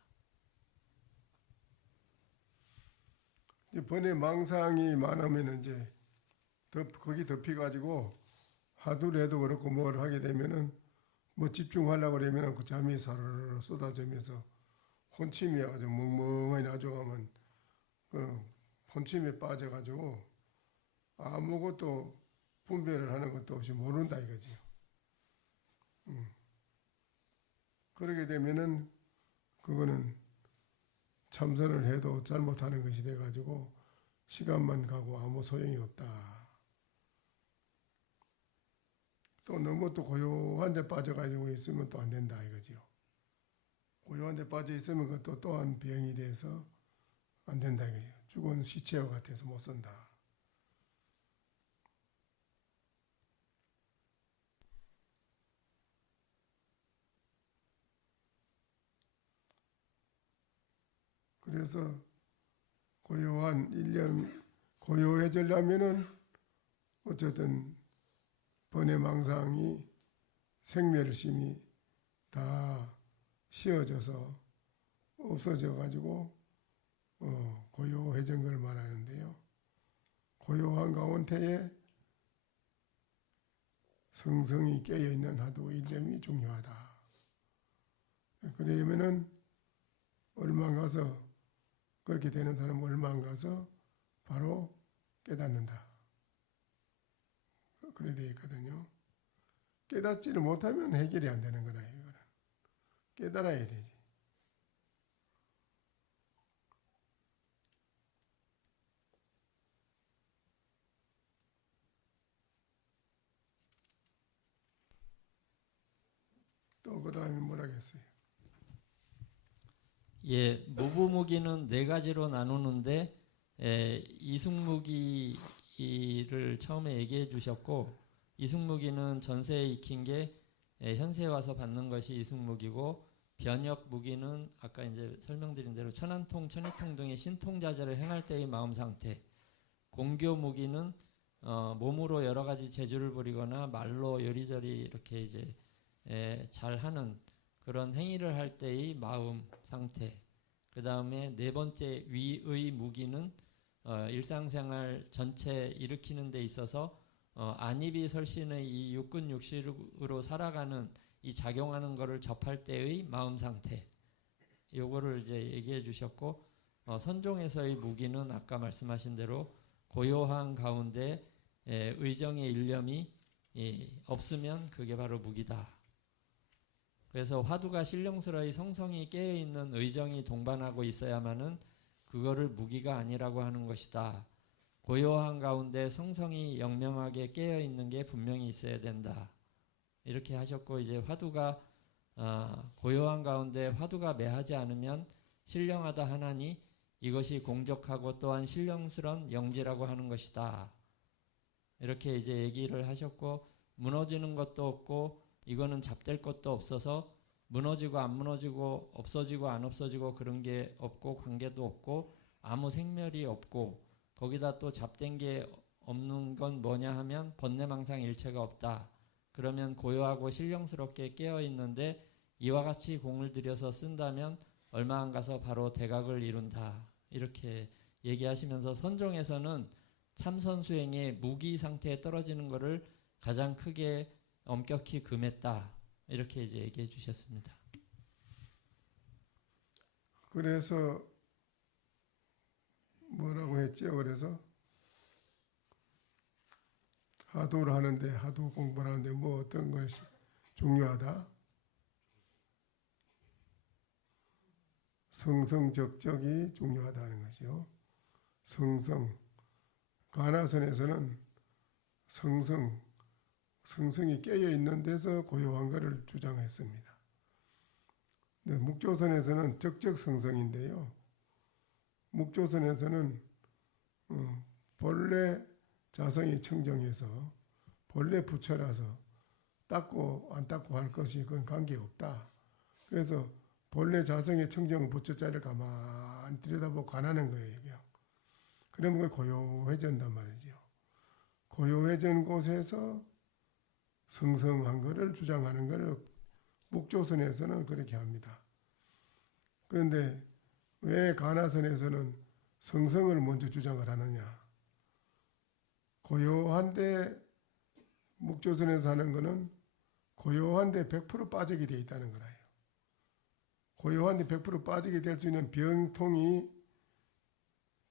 번뇌망상이 많으면 이제 거기 덮여가지고 하두래도 그렇고 뭘 하게 되면은 뭐 집중하려고 그러면은 그 잠이 사르르 쏟아지면서 혼침이 와가지고 멍멍하니 나중하면 그 혼침에 빠져가지고 아무것도 분별을 하는 것도 없이 모른다 이거지요. 그러게 되면은 그거는 참선을 해도 잘못하는 것이 돼가지고 시간만 가고 아무 소용이 없다. 또 너무 또 고요한 데 빠져가지고 있으면 또 안 된다 이거지요. 고요한 데 빠져 있으면 그것도 또한 병이 돼서 안 된다 이거예요. 죽은 시체와 같아서 못 산다. 그래서 고요한 일념, 고요해지려면은 어쨌든 번뇌망상이 생멸심이 다 쉬어져서 없어져 가지고 고요해진 걸 말하는데요. 고요한 가운데에 성성이 깨어있는 하도 일념이 중요하다. 그러면은 얼마 안 가서 그렇게 되는 사람은 얼마 안 가서 바로 깨닫는다. 그래 되어 있거든요. 깨닫지를 못하면 해결이 안 되는 거라 이거는. 깨달아야 되지. 또 그 다음에 뭐라겠어요? 예, 무부무기는 네 가지로 나누는데 이승무기를 처음에 얘기해 주셨고 이승무기는 전세에 익힌 게 현세에 와서 받는 것이 이승무기고 변역무기는 아까 이제 설명드린 대로 천안통, 천의통 등의 신통자재를 행할 때의 마음 상태. 공교무기는 몸으로 여러 가지 재주를 부리거나 말로 요리저리 이렇게 이제 잘하는 그런 행위를 할 때의 마음 상태. 그 다음에 네 번째 위의 무기는 일상생활 전체 일으키는 데 있어서 안입이 설신의 이 육근 육식으로 살아가는 이 작용하는 것을 접할 때의 마음 상태. 요거를 이제 얘기해 주셨고 선종에서의 무기는 아까 말씀하신 대로 고요한 가운데 의정의 일념이 없으면 그게 바로 무기다. 그래서 화두가 신령스러이 성성이 깨어있는 의정이 동반하고 있어야만은 그거를 무기가 아니라고 하는 것이다. 고요한 가운데 성성이 영명하게 깨어있는 게 분명히 있어야 된다. 이렇게 하셨고 이제 화두가 고요한 가운데 화두가 매하지 않으면 신령하다 하나니 이것이 공적하고 또한 신령스런 영지라고 하는 것이다. 이렇게 이제 얘기를 하셨고, 무너지는 것도 없고 이거는 잡될 것도 없어서 무너지고 안 무너지고 없어지고 안 없어지고 그런 게 없고 관계도 없고 아무 생멸이 없고, 거기다 또 잡된 게 없는 건 뭐냐 하면 번뇌망상 일체가 없다. 그러면 고요하고 신령스럽게 깨어 있는데 이와 같이 공을 들여서 쓴다면 얼마 안 가서 바로 대각을 이룬다. 이렇게 얘기하시면서 선종에서는 참선 수행의 무기 상태에 떨어지는 것을 가장 크게 엄격히 금했다. 이렇게 이제 얘기해 주셨습니다. 그래서 뭐라고 했죠? 그래서 하도를 하는데, 하도 공부를 하는데 뭐 어떤 것이 중요하다? 성성적적이 중요하다는 것이요. 성성. 가나선에서는 성성이 깨어 있는 데서 고요한 것을 주장했습니다. 묵조선에서는 적적성성인데요. 묵조선에서는 본래 자성이 청정해서 본래 부처라서 닦고 안 닦고 할 것이 그건 관계없다. 그래서 본래 자성의 청정 부처 자리를 가만히 들여다보고 관하는 거예요. 그냥. 그러면 그게 고요해진단 말이죠. 고요해진 곳에서 성성한 것을 주장하는 것을 묵조선에서는 그렇게 합니다. 그런데 왜 가나선에서는 성성을 먼저 주장을 하느냐? 고요한데 묵조선에서 하는 것은 고요한데 100% 빠지게 되어 있다는 거예요. 고요한데 100% 빠지게 될 수 있는 병통이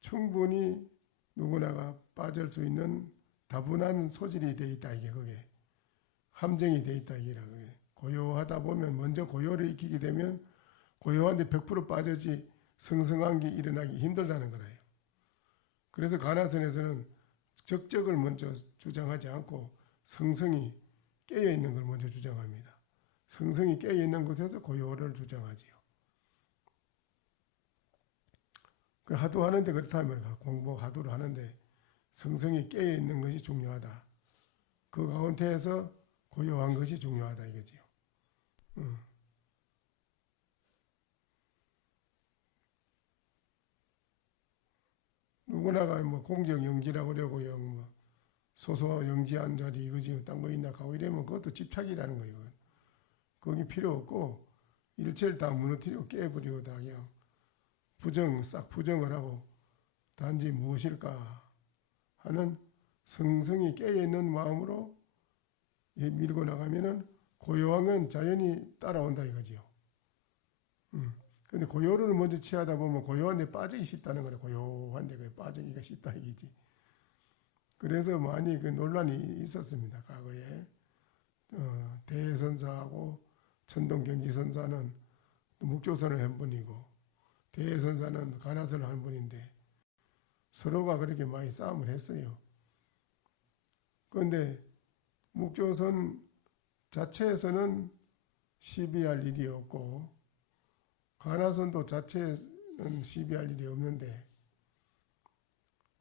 충분히 누구나가 빠질 수 있는 다분한 소질이 되어 있다. 이게 그게 함정이 되어 있다. 이라고. 고요하다 보면 먼저 고요를 익히게 되면 고요한데 100% 빠져지 성성한 게 일어나기 힘들다는 거예요. 그래서 가나선에서는 적적을 먼저 주장하지 않고 성성이 깨어있는 걸 먼저 주장합니다. 성성이 깨어있는 곳에서 고요를 주장하지요. 그 하도 하는데 그렇다면 공부 하도를 하는데 성성이 깨어있는 것이 중요하다. 그 가운데에서 고요한 것이 중요하다 이거지요. 누구나가 뭐 공적 영지라고 그러고요. 뭐 소소 영지한 자리 이거지 딴 거 있나 하고 이러면 그것도 집착이라는 거예요. 거기 필요 없고 일체를 다 무너뜨리고 깨버리고 다 그냥 싹 부정을 하고 단지 무엇일까 하는 성성이 깨어있는 마음으로 밀고 나가면은 고요한 건 자연히 따라온다 이거지요. 근데 고요를 먼저 취하다 보면 고요한 데 빠지기 쉽다는 거네. 고요한 데 빠지기가 쉽다 이거지. 그래서 많이 그 논란이 있었습니다. 과거에. 대선사하고 천동경지선사는 묵조선을 한 분이고 대선사는 가나선을 한 분인데 서로가 그렇게 많이 싸움을 했어요. 그런데 묵조선 자체에서는 시비할 일이 없고 가나선도 자체는 시비할 일이 없는데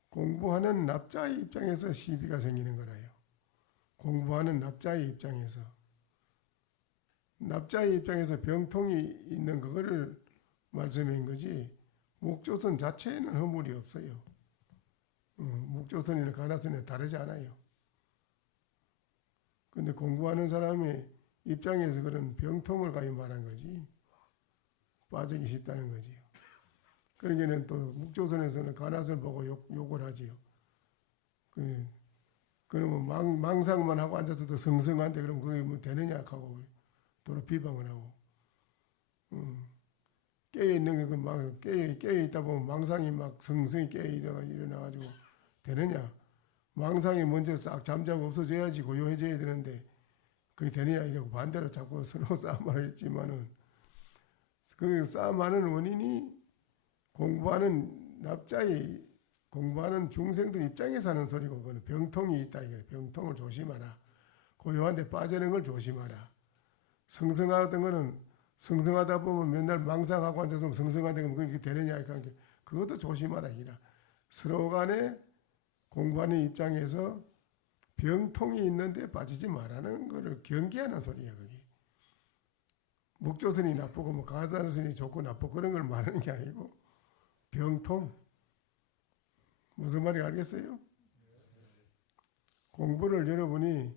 공부하는 납자의 입장에서 시비가 생기는 거라요. 공부하는 납자의 입장에서. 납자의 입장에서 병통이 있는 그거를 말씀한 거지 묵조선 자체에는 허물이 없어요. 묵조선이나 가나선이 다르지 않아요. 근데 공부하는 사람의 입장에서 그런 병통을 가히 말한 거지 빠지기 쉽다는 거지요. 그러기에는 또 묵조선에서는 가나선을 보고 욕을 하지요. 그러면 망상만 하고 앉아서도 성성한데 그럼 그게 뭐 되느냐 하고 도로 비방을 하고 깨어있는 게 깨어있다 보면 망상이 막 성성이 일어나가지고 되느냐. 망상이 먼저 싹 잠자고 없어져야지 고요해져야 되는데 그게 되느냐 이러고 반대로 자꾸 서로 싸움을 했지만은 그 싸움하는 원인이 공부하는 공부하는 중생들 입장에서 하는 소리고 그거는 병통이 있다 이거예요. 병통을 조심하라. 고요한데 빠지는 걸 조심하라. 성성하던 거는 성성하다 보면 맨날 망상하고 앉아서 성성하다 보면 그게 되느냐 하니까 그것도 조심하라 이라. 서로 간에 공부하는 입장에서 병통이 있는데 빠지지 말라는 것을 경계하는 소리야 그게. 묵조선이 나쁘고 뭐 가다선이 좋고 나쁘고 그런 걸 말하는 게 아니고 병통. 무슨 말인지 알겠어요? 공부를 여러분이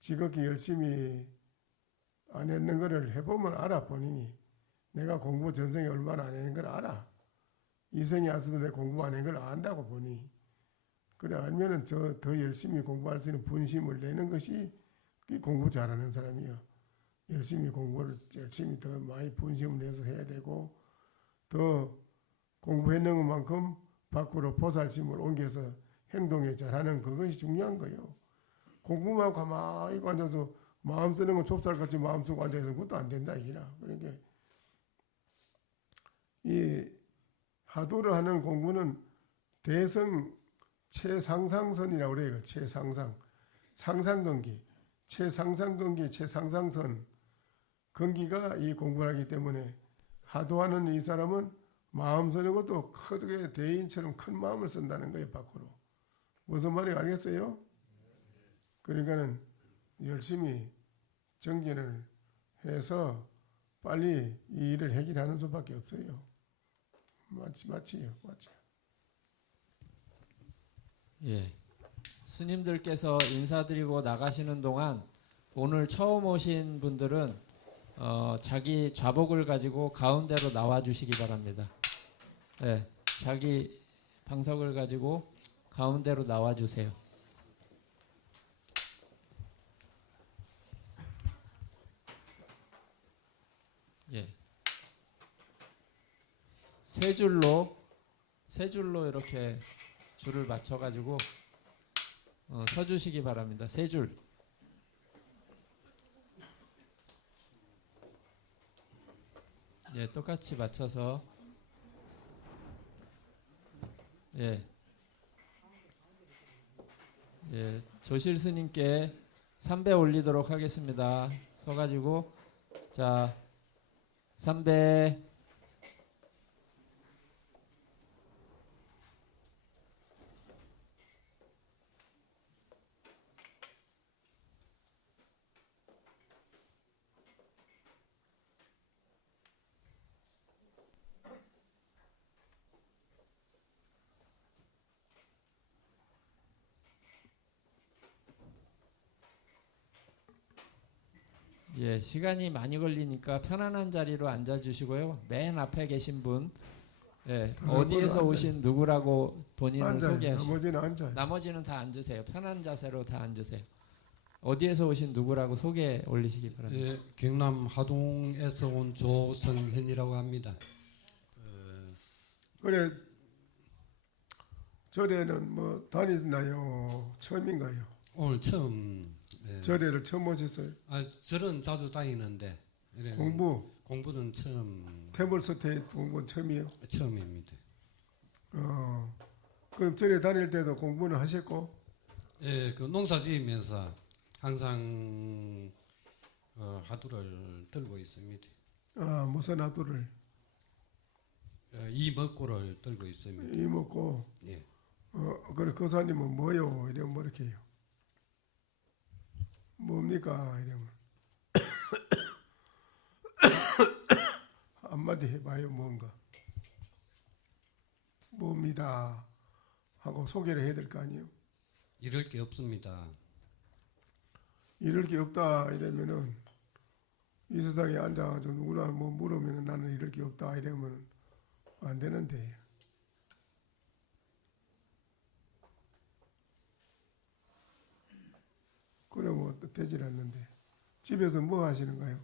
지극히 열심히 안 했는 거를 해보면 알아. 본인이 내가 공부 전생에 얼마나 안 했는 걸 알아. 이생에 와서도 내 공부 안 했는 걸 안다고 보니. 그래 알면은 저 더 열심히 공부할 수 있는 분심을 내는 것이 그게 공부 잘하는 사람이야. 열심히 공부를 열심히 더 많이 분심을 내서 해야 되고 더 공부했는 것만큼 밖으로 보살심을 옮겨서 행동에 잘하는 그것이 중요한 거예요. 공부만 가만히 앉아서 마음 쓰는 건 좁쌀같이 마음 쓰고 앉아서 그것도 안 된다 이라. 그러니까 이 하도를 하는 공부는 대성 최상상선이라고 그래요. 최상상 상상근기 최상상근기 최상상선 근기가 이 공부를 하기 때문에 하도하는 이 사람은 마음 쓰는 것도 크게 대인처럼 큰 마음을 쓴다는 거예요. 밖으로. 무슨 말인지 알겠어요? 그러니까는 열심히 정진을 해서 빨리 이 일을 해결하는 수밖에 없어요. 맞지요? 예. 스님들께서 인사드리고 나가시는 동안 오늘 처음 오신 분들은 자기 좌복을 가지고 가운데로 나와 주시기 바랍니다. 예. 자기 방석을 가지고 가운데로 나와 주세요. 예. 세 줄로 이렇게 줄을 맞춰 가지고 서 주시기 바랍니다. 세 줄. 예, 똑같이 맞춰서 예. 예, 조실 스님께 삼배 올리도록 하겠습니다. 서 가지고 자, 삼배. 예, 시간이 많이 걸리니까 편안한 자리로 앉아 주시고요. 맨 앞에 계신 분, 예, 어디에서 오신 누구라고 본인을 소개하시고 나머지는 앉아요. 나머지는 다 앉으세요. 편한 자세로 다 앉으세요. 어디에서 오신 누구라고 소개 올리시기 바랍니다. 예, 경남 하동에서 온 조성현이라고 합니다. 그래 절에는 뭐 다니나요? 처음인가요? 오늘 처음 절에를 처음 오셨어요? 절은 자주 다니는데 공부는 처음 태물서태 공부는 처음이에요? 처음입니다. 그럼 절에 다닐 때도 공부는 하셨고? 예, 그 농사 지으면서 항상 하두를 들고 있습니다. 무슨 하두를? 이먹고를 들고 있습니다. 이먹고? 예. 그래 거사님은 뭐요? 이러면 뭐 이렇게 해요? 뭡니까? 이러면 한마디 해봐요. 뭔가 뭡니다 하고 소개를 해야 될 거 아니에요? 이럴 게 없습니다. 이럴 게 없다 이러면은 이 세상에 앉아가지고 누구나 뭐 물으면 나는 이럴 게 없다 이러면 안 되는데. 그래 뭐 되질 않는데. 집에서 뭐 하시는가요?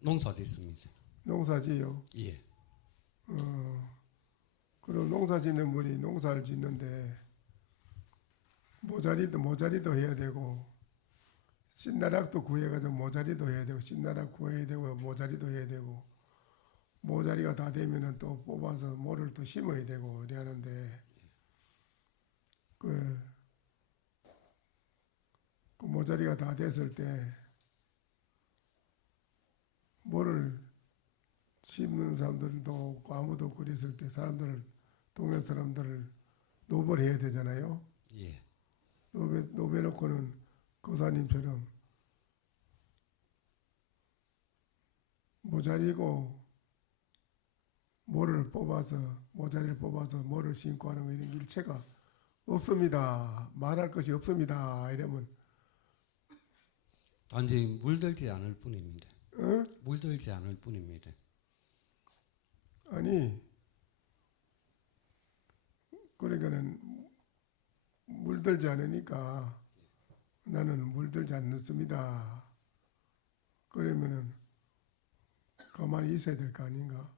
농사 짓습니다. 농사 지요? 예. 그럼 농사 짓는 분이 농사를 짓는데 모자리도 해야 되고 신나락도 구해가지고 모자리도 해야 되고 신나락 구해야 되고 모자리도 해야 되고 모자리가 다 되면은 또 뽑아서 모를 또 심어야 되고 이래 하는데 그 모자리가 다 됐을 때 뭐를 씹는 사람들도 없고 아무도 없고 그랬을 때 동네 사람들을 노벌해야 되잖아요. 예. 노배놓고는 거사님처럼 모자리고 모자리를 뽑아서 모를 신고 하는 거 이런 일체가 없습니다. 말할 것이 없습니다. 이러면 단지 물들지 않을 뿐입니다. 어? 물들지 않을 뿐입니다. 아니 그러니까는 물들지 않으니까 나는 물들지 않습니다. 그러면은 가만히 있어야 될 거 아닌가?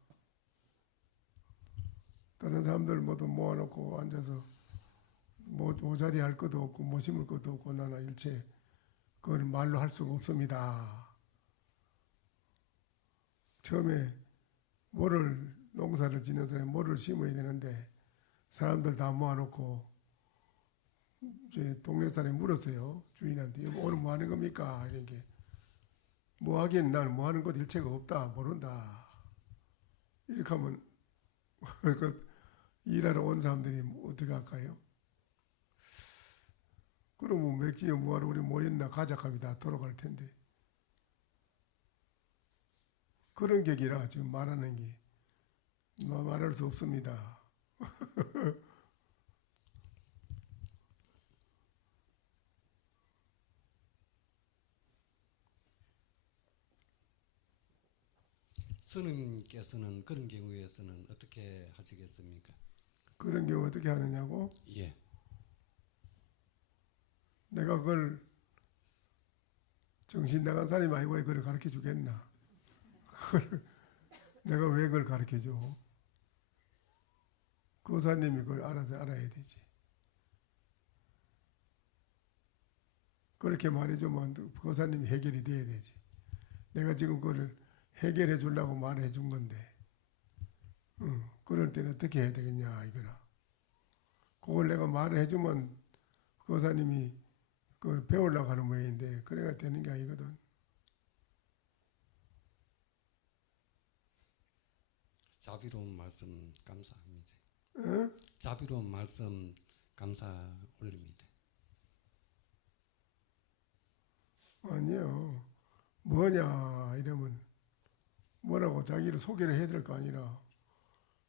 다른 사람들 모두 모아놓고 앉아서 모자리 할 것도 없고 못 심을 것도 없고 나는 일체 그걸 말로 할 수가 없습니다. 처음에 농사를 짓는 사람이 뭐를 심어야 되는데 사람들 다 모아놓고 이제 동네 사람이 물었어요. 주인한테 오늘 뭐 하는 겁니까? 이런 게 뭐 하긴 나는 뭐 하는 것 일체가 없다. 모른다. 이렇게 하면 그 일하러 온 사람들이 어떻게 할까요? 그러면 맥주에 뭐하러 우리 모였나 가작하면 다 돌아갈 텐데. 그런 격이라 지금 말하는 게 말할 수 없습니다. 스님께서는 그런 경우에서는 어떻게 하시겠습니까? 그런 경우 어떻게 하느냐고? 예. 내가 그걸 정신 나간 사람이 아니고 그걸 가르쳐 주겠나? 내가 왜 그걸 가르쳐 줘? 거사님이 그걸 알아서 알아야 되지. 그렇게 말해주면 거사님이 해결이 돼야 되지. 내가 지금 그걸 해결해 주려고 말해 준 건데, 그럴 때는 어떻게 해야 되겠냐, 이거라. 그걸 내가 말을 해주면 거사님이 그걸 배우려고 하는 모양인데, 그래가 되는 게 아니거든. 자비로운 말씀 감사합니다. 어? 자비로운 말씀 감사 올립니다. 아니요. 뭐냐, 이러면 뭐라고 자기를 소개를 해야 될 거 아니라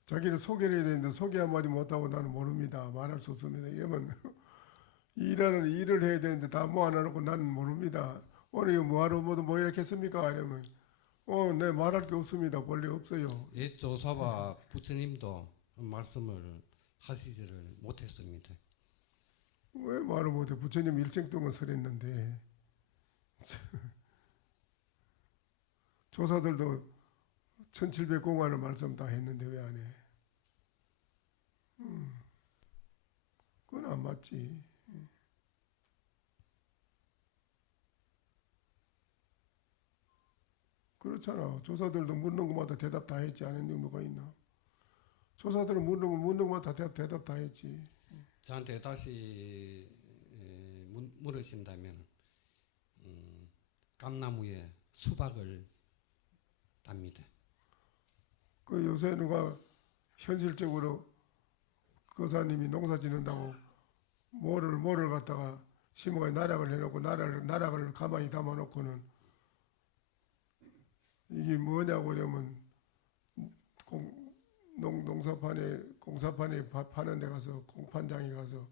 자기를 소개를 해야 되는데 소개 한마디 못하고 나는 모릅니다. 말할 수 없습니다. 이러면 일을 해야 되는데 다 모아놓고 나는 모릅니다. 오늘 뭐하러 뭐 이렇게 했습니까? 이러면 네 말할 게 없습니다. 본래 없어요. 예, 조사와 부처님도 말씀을 하시지를 못했습니다. 왜 말을 못해? 부처님 일생 동안 설했는데 조사들도 1700공안을 말씀 다 했는데 왜 안 해? 그건 안 맞지. 그렇잖아. 조사들도 묻는 것마다 대답 다 했지. 안 했는 누가 있나? 조사들은 묻는 것마다 대답 다 했지. 저한테 다시 물으신다면 감나무에 수박을 답니다. 그 요새 누가 현실적으로 거사님이 농사 짓는다고 뭐를 갖다가 심어가 나락을 해놓고 나락을 가만히 담아놓고는 이게 뭐냐고 그러면 공사판에 파는 데 가서 공판장에 가서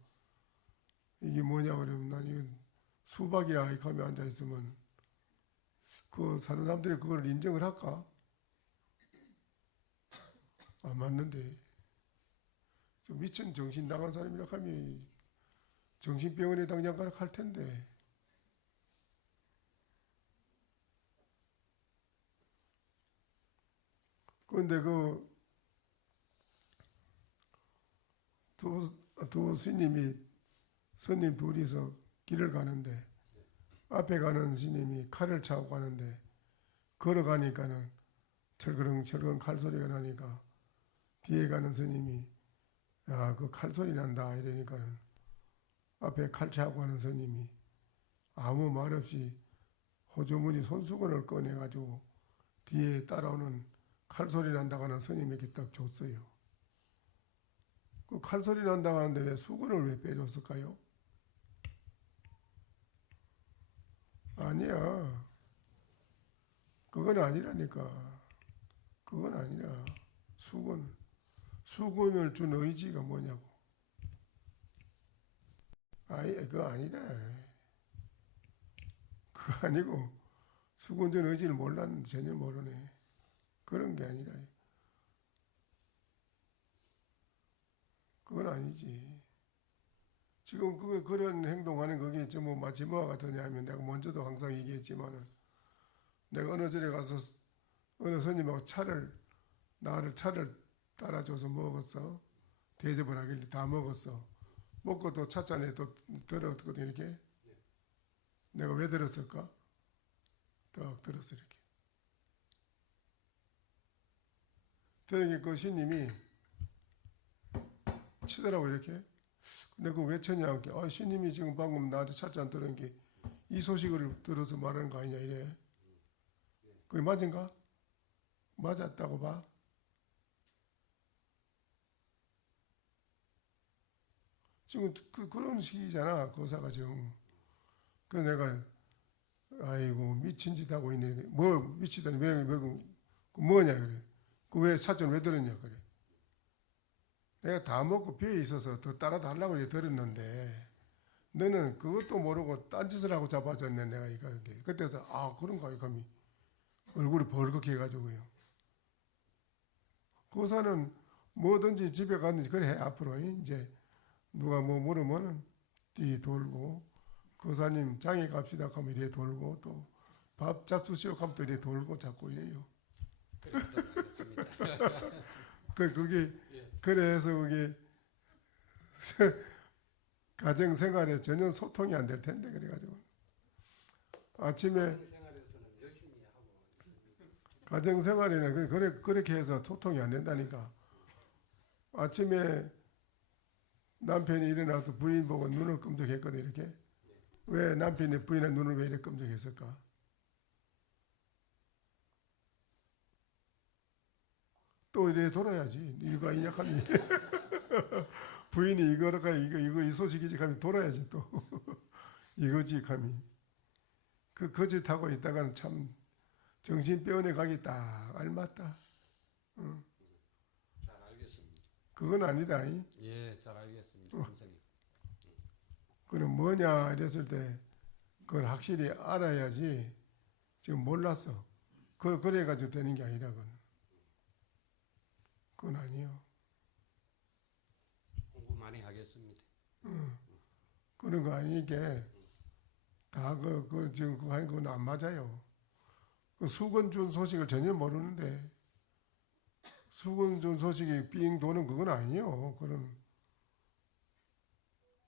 이게 뭐냐고 그러면 난 이건 수박이야 이렇게 하면 앉아있으면 그 사는 사람들이 그걸 인정을 할까? 안 맞는데 좀 미친 정신 나간 사람이라 하면 정신병원에 당장 가라 할 텐데 그런데 그 두 스님 둘이서 길을 가는데 앞에 가는 스님이 칼을 차고 가는데 걸어가니까는 철그렁철그렁 칼소리가 나니까 뒤에 가는 스님이 야, 그 칼소리 난다 이러니까는 앞에 칼 차고 가는 스님이 아무 말 없이 호주머니 손수건을 꺼내가지고 뒤에 따라오는 칼소리 난다고 하는 스님에게 딱 줬어요. 그 칼소리 난다고 하는데 왜 수건을 왜 빼줬을까요? 아니야. 그건 아니라니까. 그건 아니라 수건을 준 의지가 뭐냐고. 그거 아니라. 그거 아니고 수건 준 의지를 몰랐는데 전혀 모르네. 그런 게 아니라. 그건 아니지. 지금 그런 행동하는 그게 뭐 마치 뭐가 같으냐 하면 내가 먼저도 항상 얘기했지만은 내가 어느 절에 가서 어느 스님하고 나를 차를 따라줘서 먹었어. 대접을 하길래 다 먹었어. 먹고 또 찻잔에 또 들었거든 이렇게. 내가 왜 들었을까? 딱 들었어 이렇게. 그러니까 그 신님이 치더라고 이렇게. 근데 그거 왜 쳤냐 하니까 신님이 지금 방금 나한테 찻잔 들은 게 이 소식을 들어서 말하는 거 아니냐 이래. 그게 맞은가? 맞았다고 봐. 지금 그런 식이잖아 거사가 지금. 그래서 내가 아이고 미친 짓 하고 있네. 뭐 미치다니 왜 뭐냐 그래. 그 왜 찻잔 왜 들었냐 그래. 내가 다 먹고 비에 있어서 더 따라 달라고 이제 들었는데 너는 그것도 모르고 딴짓을 하고 잡아줬네 내가 이거. 그때서 그런가 이거 감히 얼굴이 벌겋게 해가지고요. 거사는 뭐든지 집에 갔는지 그래 해 앞으로 이제 누가 뭐 물으면 뒤 돌고 거사님 장에 갑시다 하면 이래 돌고 또 밥 잡수시오 하면 또 이래 돌고 자꾸 이래요. 그게 그래서 그게 가정 생활에 전혀 소통이 안 될 텐데 그래가지고 아침에 가정 생활에는 그렇게 해서 소통이 안 된다니까. 아침에 남편이 일어나서 부인 보고 눈을 끔적했거든 이렇게. 왜 남편이 부인의 눈을 왜 이렇게 끔적했을까? 또 이래 돌아야지. 이거 인약하니 부인이 이거 이 소식이지 하면 돌아야지 또 이거지 감히. 그 거짓하고 있다가는 참 정신 빼어내 가기 딱 알맞다. 응. 잘 알겠습니다. 그건 아니다. 예, 잘 알겠습니다. 선생님. 그럼 뭐냐 이랬을 때 그걸 확실히 알아야지. 지금 몰랐어. 그래가지고 되는 게 아니라 그건 아니요. 공부 많이 하겠습니다. 그런 거 아니게 다 지금 그거 하는 건 안 맞아요. 그 수건 준 소식을 전혀 모르는데 수건 준 소식이 삥 도는 그건 아니에요. 그런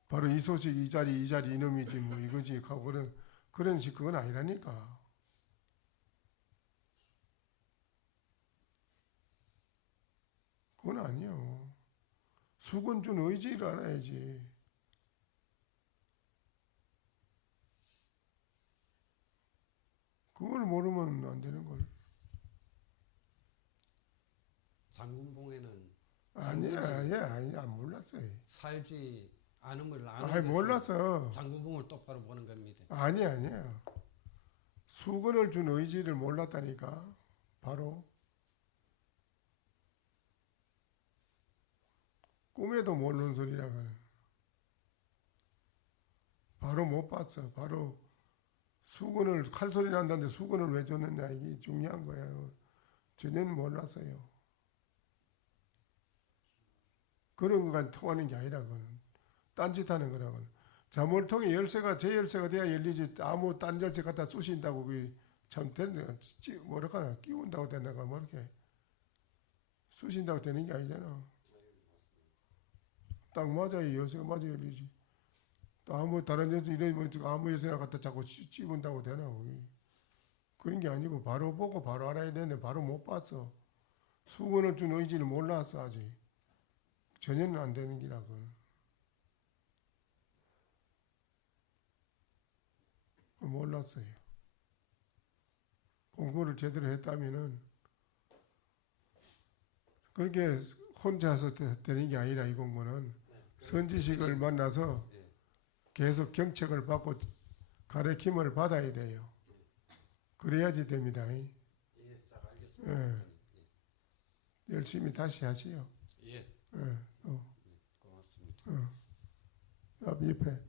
바로 이 소식 이 자리 이놈이지 뭐 이거지 하고 그런 식 그건 아니라니까. 그건 아니에요. 수건 준 의지를 알아야지. 그걸 모르면 안 되는 걸. 장군봉에는 아니야 몰랐어요. 살지 않음을 아니 아는 몰랐어. 장군봉을 똑바로 보는 겁니다. 아니야. 수건을 준 의지를 몰랐다니까. 바로 꿈에도 모르는 소리라고. 바로 못 봤어. 바로 수건을 칼소리 난다는데 수건을 왜 줬느냐 이게 중요한 거예요. 전혀 몰랐어요. 그런 거가 통하는 게 아니라고는. 딴짓하는 거라고는. 자물통에 제 열쇠가 돼야 열리지 아무 딴 열쇠 갖다 쑤신다고 그게 참 되는 뭐랄까 끼운다고 되나가 뭐 이렇게 쑤신다고 되는 게 아니잖아. 딱 맞아요. 열쇠가 맞아 열리지. 또 아무 다른 열쇠 이런 아무 열쇠나 갖다 자꾸 찝은다고 되나 그게. 그런 게 아니고 바로 보고 바로 알아야 되는데 바로 못 봤어. 수건을 준 의지를 몰랐어 아직. 전혀는 안 되는 기라고. 몰랐어요. 공부를 제대로 했다면은 그렇게 혼자서 되는 게 아니라 이 공부는 선지식을 만나서 계속 경책을 받고 가르침을 받아야 돼요. 그래야지 됩니다. 예, 잘 알겠습니다. 예. 열심히 다시 하시오. 예, 예. 또 고맙습니다. 앞 옆에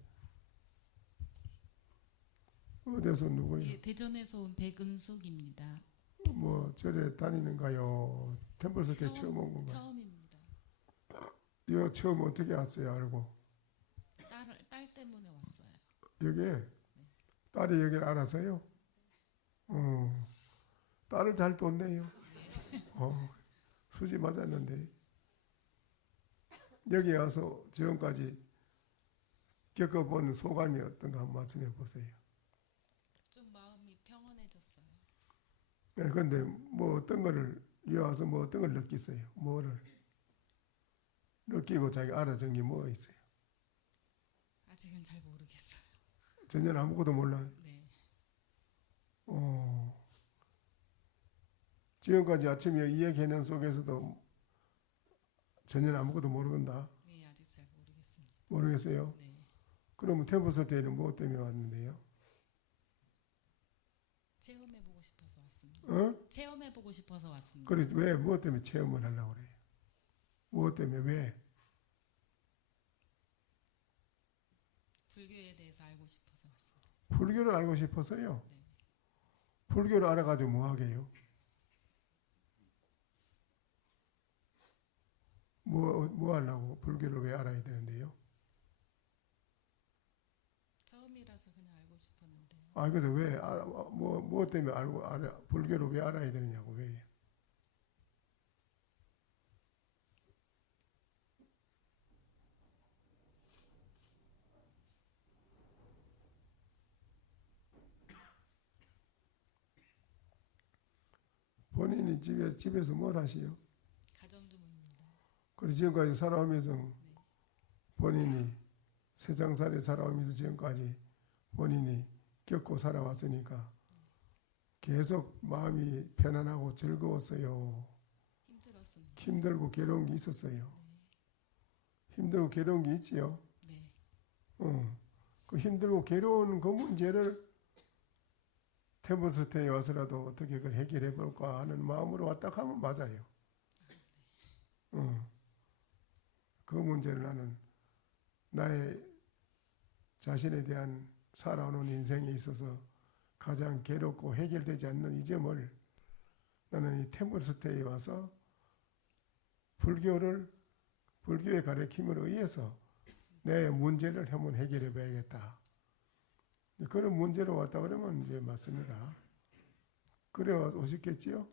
어디서 누구예요? 예, 대전에서 온 백은숙입니다. 뭐 절에 다니는가요? 템플스테 처음 온 건가요? 처음입니다. 이거 처음 어떻게 왔어요? 알고 딸 때문에 왔어요. 여기에 딸이 여기를 알아서요? 딸을 잘 뒀네요. 수지 맞았는데 여기 와서 지금까지 겪어본 소감이 어떤가 한번 말씀해 보세요. 좀 마음이 평온해졌어요. 네, 그런데 뭐 어떤 거를 여기 와서 뭐 어떤 걸 느끼세요? 뭐를 느끼고 자기 알아준 게 뭐가 있어요? 아직은 잘 모르겠어요. 전혀 아무것도 몰라요. 네. 지금까지 아침에 이야기하는 속에서도 전혀 아무것도 모르겠다. 네, 아직 잘 모르겠습니다. 모르겠어요. 네. 그러면 템플스 때는 무엇 때문에 왔는데요? 체험해보고 싶어서 왔습니다. 어? 체험해보고 싶어서 왔습니다. 그래 왜 무엇 때문에 체험을 하려고 그래요? 무엇 때문에 왜? 불교에 대해서 알고 싶어서 왔습니다. 불교를 알고 싶어서요. 네. 불교를 알아가지고 뭐 하게요? 뭐 하려고 불교를 왜 알아야 되는데요? 처음이라서 그냥 알고 싶었는데. 그래서 왜 뭐 때문에 불교를 왜 알아야 되느냐고 왜? 본인이 집에서 뭘 하시요? 가정주부입니다. 그리고 지금까지 살아오면서 본인이 세상살이 살아오면서 지금까지 본인이 겪고 살아왔으니까 계속 마음이 편안하고 즐거웠어요. 힘들었습니다. 힘들고 괴로운 게 있었어요. 힘들고 괴로운 게 있지요. 네. 그 힘들고 괴로운 그 문제를 템플스테이에 와서라도 어떻게 그걸 해결해 볼까 하는 마음으로 왔다 하면 맞아요. 그 문제를 나는 나의 자신에 대한 살아오는 인생에 있어서 가장 괴롭고 해결되지 않는 이 점을 나는 이 템플스테이에 와서 불교의 가르침을 의해서 내 문제를 한번 해결해 봐야겠다. 그런 문제로 왔다 그러면 이제 맞습니다. 그래 오셨겠지요?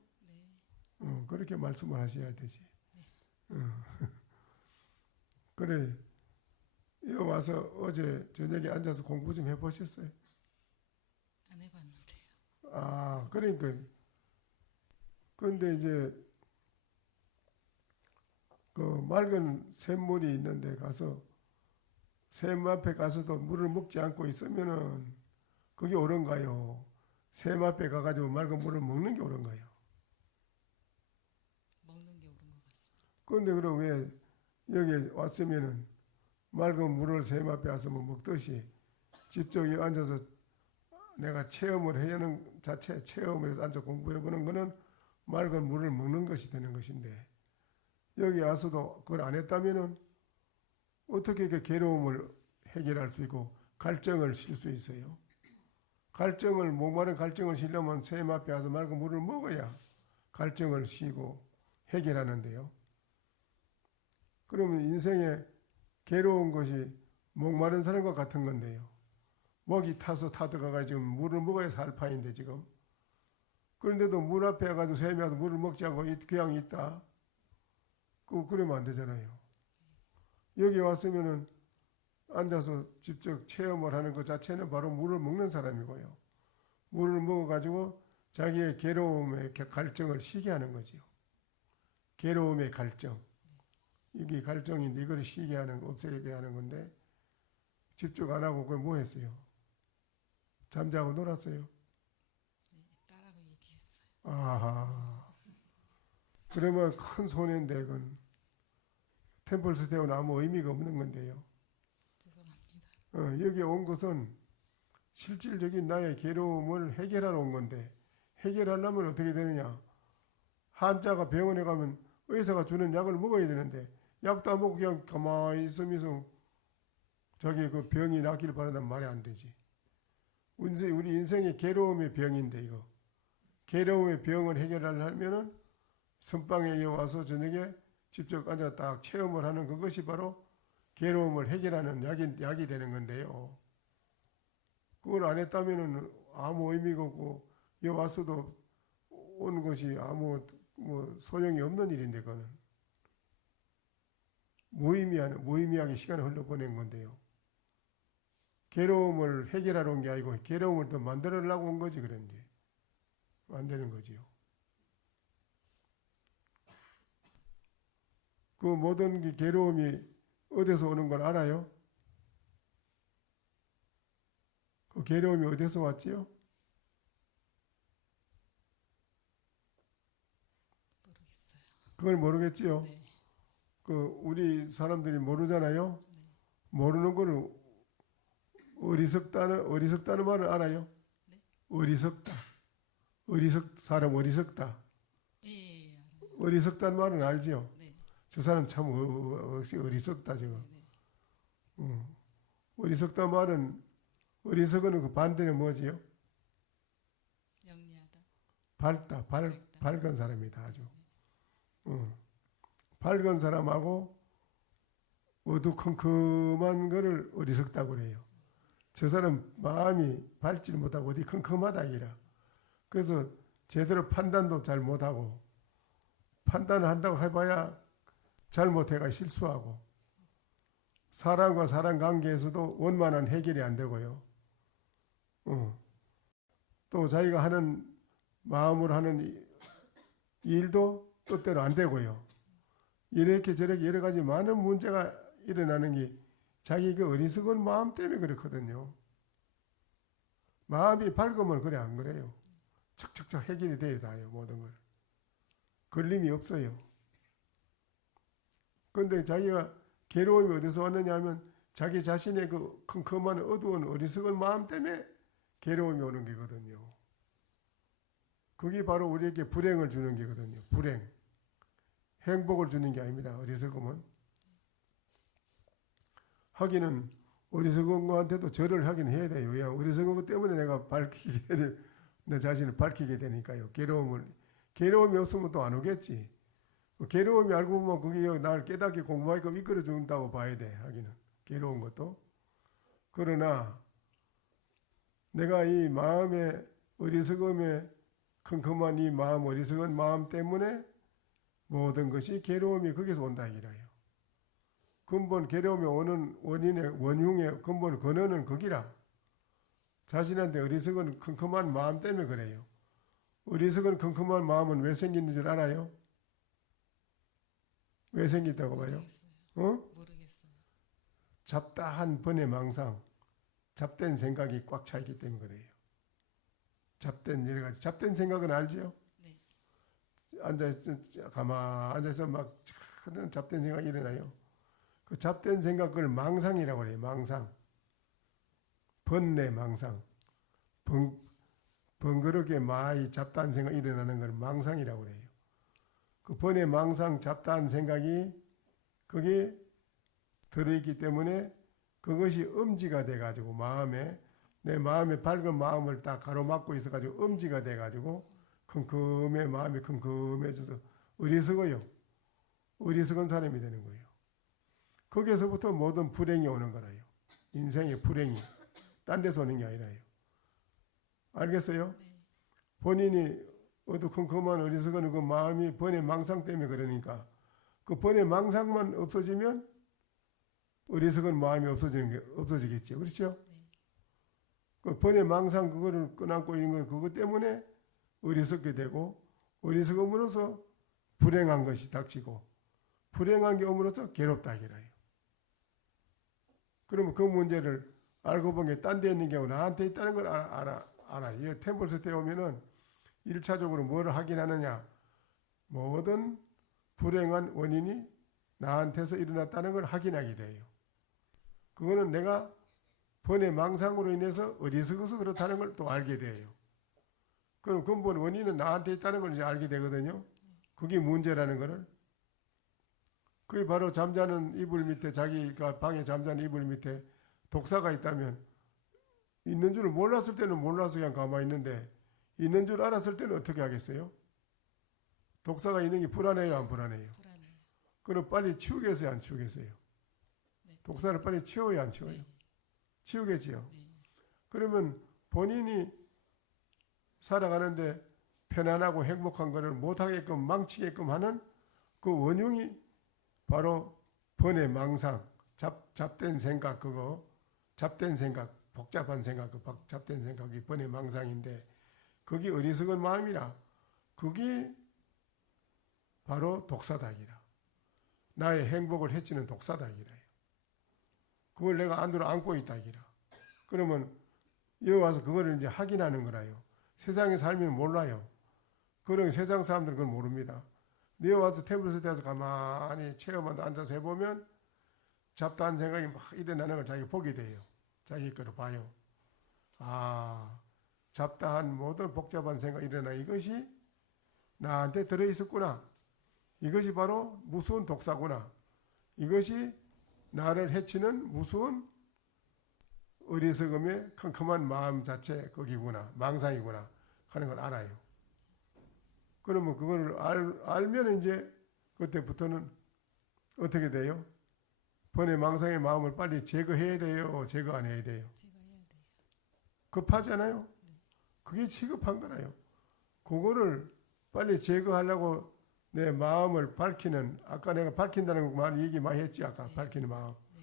네. 그렇게 말씀을 하셔야 되지. 그래 여기 와서 어제 저녁에 앉아서 공부 좀 해보셨어요? 안 해봤는데요. 그러니까 근데 이제 그 맑은 샘물이 있는데 가서 샘 앞에 가서도 물을 먹지 않고 있으면은 그게 옳은가요? 샘 앞에 가가지고 맑은 물을 먹는 게 옳은가요? 먹는 게 옳은 것 같습니다. 그런데 그럼 왜 여기 왔으면은 맑은 물을 샘 앞에 와서 뭐 먹듯이 직접 여기 앉아서 내가 체험을 해야 하는 자체 체험을 해서 앉아 공부해보는 거는 맑은 물을 먹는 것이 되는 것인데 여기 와서도 그걸 안 했다면은 어떻게 그 괴로움을 해결할 수 있고 갈증을 실 수 있어요? 목마른 갈증을 쉬려면 샘 앞에 와서 맑은 물을 먹어야 갈증을 쉬고 해결하는데요. 그러면 인생에 괴로운 것이 목마른 사람과 같은 건데요. 목이 타서 타들어가 지금 물을 먹어야 살 판인데 지금. 그런데도 물 앞에 가서 샘에 와서 물을 먹지 않고 그냥 있다. 그러면 안 되잖아요. 여기 왔으면은 앉아서 직접 체험을 하는 것 자체는 바로 물을 먹는 사람이고요. 물을 먹어가지고 자기의 괴로움의 갈증을 쉬게 하는 거지요. 괴로움의 갈증. 이게 갈증인데 이걸 쉬게 하는, 없애게 하는 건데 집중 안 하고 그걸 뭐 했어요? 잠자고 놀았어요? 네, 딸하고 얘기했어요. 아하. 그러면 큰 손해인데 그건 템플스테이는 아무 의미가 없는 건데요. 죄송합니다. 여기 온 것은 실질적인 나의 괴로움을 해결하러 온 건데 해결하려면 어떻게 되느냐? 환자가 병원에 가면 의사가 주는 약을 먹어야 되는데 약도 안 먹고 그냥 가만히 있으면서 자기 그 병이 낫기를 바란다면 말이 안 되지. 우리 인생의 괴로움의 병인데 이거 괴로움의 병을 해결하려면은 선방에 와서 저녁에 직접 앉아 딱 체험을 하는 그것이 바로 괴로움을 해결하는 약이 되는 건데요. 그걸 안 했다면은 아무 의미가 없고 여기 와서도 온 것이 아무 소용이 없는 일인데 그거는 무의미하게 시간을 흘려보낸 건데요. 괴로움을 해결하러 온 게 아니고 괴로움을 더 만들어내려고 온 거지 그런지 만드는 거지요. 그 모든 게 괴로움이 어디서 오는 걸 알아요? 그 괴로움이 어디서 왔지요? 모르겠어요. 그걸 모르겠지요? 네. 그 우리 사람들이 모르잖아요. 네. 모르는 거를 어리석다는 말을 알아요? 네? 어리석다. 사람 어리석다. 예, 알아요. 어리석다는 말은 알지요? 네. 저 사람 참 어리석다 저거. 네, 네. 어리석다 말은 어리석은 그 반대는 뭐지요? 영리하다. 밝다. 밝은 사람이다 아주. 밝은 사람하고 어두컴컴한 거를 어리석다고 그래요. 저 사람 마음이 밝지 못하고 어디 컴컴하다 이라. 그래서 제대로 판단도 잘 못하고 판단을 한다고 해봐야 잘못해가 실수하고 사람과 사람 관계에서도 원만한 해결이 안 되고요. 또 자기가 하는 마음으로 하는 일도 뜻대로 안 되고요. 이렇게 저렇게 여러 가지 많은 문제가 일어나는 게 자기 그 어리석은 마음 때문에 그렇거든요. 마음이 밝으면 그래 안 그래요. 척척척 해결이 돼야 다요 모든 걸. 걸림이 없어요. 그런데 자기가 괴로움이 어디서 왔느냐 하면 자기 자신의 그 컴컴한 어두운 어리석은 마음 때문에 괴로움이 오는 게거든요. 그게 바로 우리에게 불행을 주는 게거든요. 불행. 행복을 주는 게 아닙니다. 어리석음은. 하기는 어리석은 것한테도 절을 하긴 해야 돼요. 왜? 어리석은 것 때문에 내가 내 자신을 밝히게 되니까요. 괴로움이 없으면 또 안 오겠지. 괴로움이 알고 보면 그게 날 깨닫게 공부하게끔 이끌어 준다고 봐야 돼. 하기는. 괴로운 것도. 그러나 내가 이 마음의 어리석음에 컴컴한 이 마음, 어리석은 마음 때문에 모든 것이 괴로움이 거기서 온다 이라요. 근본 괴로움이 오는 원흉의 근본 근원은 거기라. 자신한테 어리석은 컴컴한 마음 때문에 그래요. 어리석은 컴컴한 마음은 왜 생기는 줄 알아요? 왜 생긴다고 봐요? 모르겠어요. 잡다한 번의 망상, 잡된 생각이 꽉 차 있기 때문에 그래요. 잡된 여러 가지, 잡된 생각은 알죠? 네. 가만히 앉아서 막 잡된 생각이 일어나요. 그 잡된 생각을 망상이라고 그래요. 망상. 번뇌 망상. 번거롭게 많이 잡다한 생각이 일어나는 걸 망상이라고 그래요. 그 번뇌 망상 잡다한 생각이 거기에 들어있기 때문에 그것이 엄지가 돼가지고 내 마음의 밝은 마음을 딱 가로막고 있어가지고 엄지가 돼가지고 마음이 컴컴해져서 어리석어요. 어리석은 사람이 되는 거예요. 거기에서부터 모든 불행이 오는 거라요. 인생의 불행이. 딴 데서 오는 게 아니라요. 알겠어요? 네. 본인이 어두컴컴한 어리석은 그 마음이 번뇌 망상 때문에 그러니까 그 번뇌 망상만 없어지면 어리석은 마음이 없어지겠죠. 그렇죠? 네. 그 번뇌 망상 그거를 끄안고 있는 거 그것 때문에 어리석게 되고 어리석음으로써 불행한 것이 닥치고 불행한 게 옴으로써 괴롭다 이거라요. 그러면 그 문제를 알고 본 게 딴 데 있는 게 아니고 나한테 있다는 걸 알아. 이 템플스테이 오면은 1차적으로 뭐를 확인하느냐. 모든 불행한 원인이 나한테서 일어났다는 걸 확인하게 돼요. 그거는 내가 번뇌 망상으로 인해서 어리석어서 그렇다는 걸 또 알게 돼요. 그럼 근본 원인은 나한테 있다는 걸 이제 알게 되거든요. 그게 문제라는 거를. 그게 바로 잠자는 이불 밑에, 자기가 방에 잠자는 이불 밑에 독사가 있다면 있는 줄 몰랐을 때는 몰라서 그냥 가만히 있는데 있는 줄 알았을 때는 어떻게 하겠어요? 독사가 있는 게 불안해요, 안 불안해요? 불안해요. 그럼 빨리 치우겠어요, 안 치우겠어요? 네. 독사를 빨리 치워요, 안 치워요? 네. 치우겠지요. 네. 그러면 본인이 살아가는데 편안하고 행복한 것을 못하게끔 망치게끔 하는 그 원흉이 바로 번뇌 망상, 잡된 생각, 그거 잡된 생각, 복잡한 생각, 그 잡된 생각이 번뇌 망상인데 그게 어리석은 마음이라 그게 바로 독사닭이라. 나의 행복을 해치는 독사닭이라. 그걸 내가 안으로 안고 있다기라. 그러면 여기 와서 그거를 이제 확인하는 거라요. 세상에 살면 몰라요. 그런 세상 사람들은 그걸 모릅니다. 여기 와서 템플스테이에서 가만히 체험하다 앉아서 해보면 잡다한 생각이 막 일어나는 걸 자기가 보게 돼요. 자기 거로 봐요. 아, 잡다한 모든 복잡한 생각이 일어나 이것이 나한테 들어있었구나. 이것이 바로 무서운 독사구나. 이것이 나를 해치는 무서운 어리석음의 컴컴한 마음 자체 거기구나. 망상이구나 하는 걸 알아요. 그러면 그걸 알면 이제 그때부터는 어떻게 돼요? 번뇌 망상의 마음을 빨리 제거해야 돼요? 제거 안 해야 돼요? 제거해야 돼요. 급하잖아요? 그게 시급한 거라요. 그거를 빨리 제거하려고 내 마음을 밝히는, 아까 내가 밝힌다는 말 얘기 많이 했지, 아까. 네. 밝히는 마음. 네.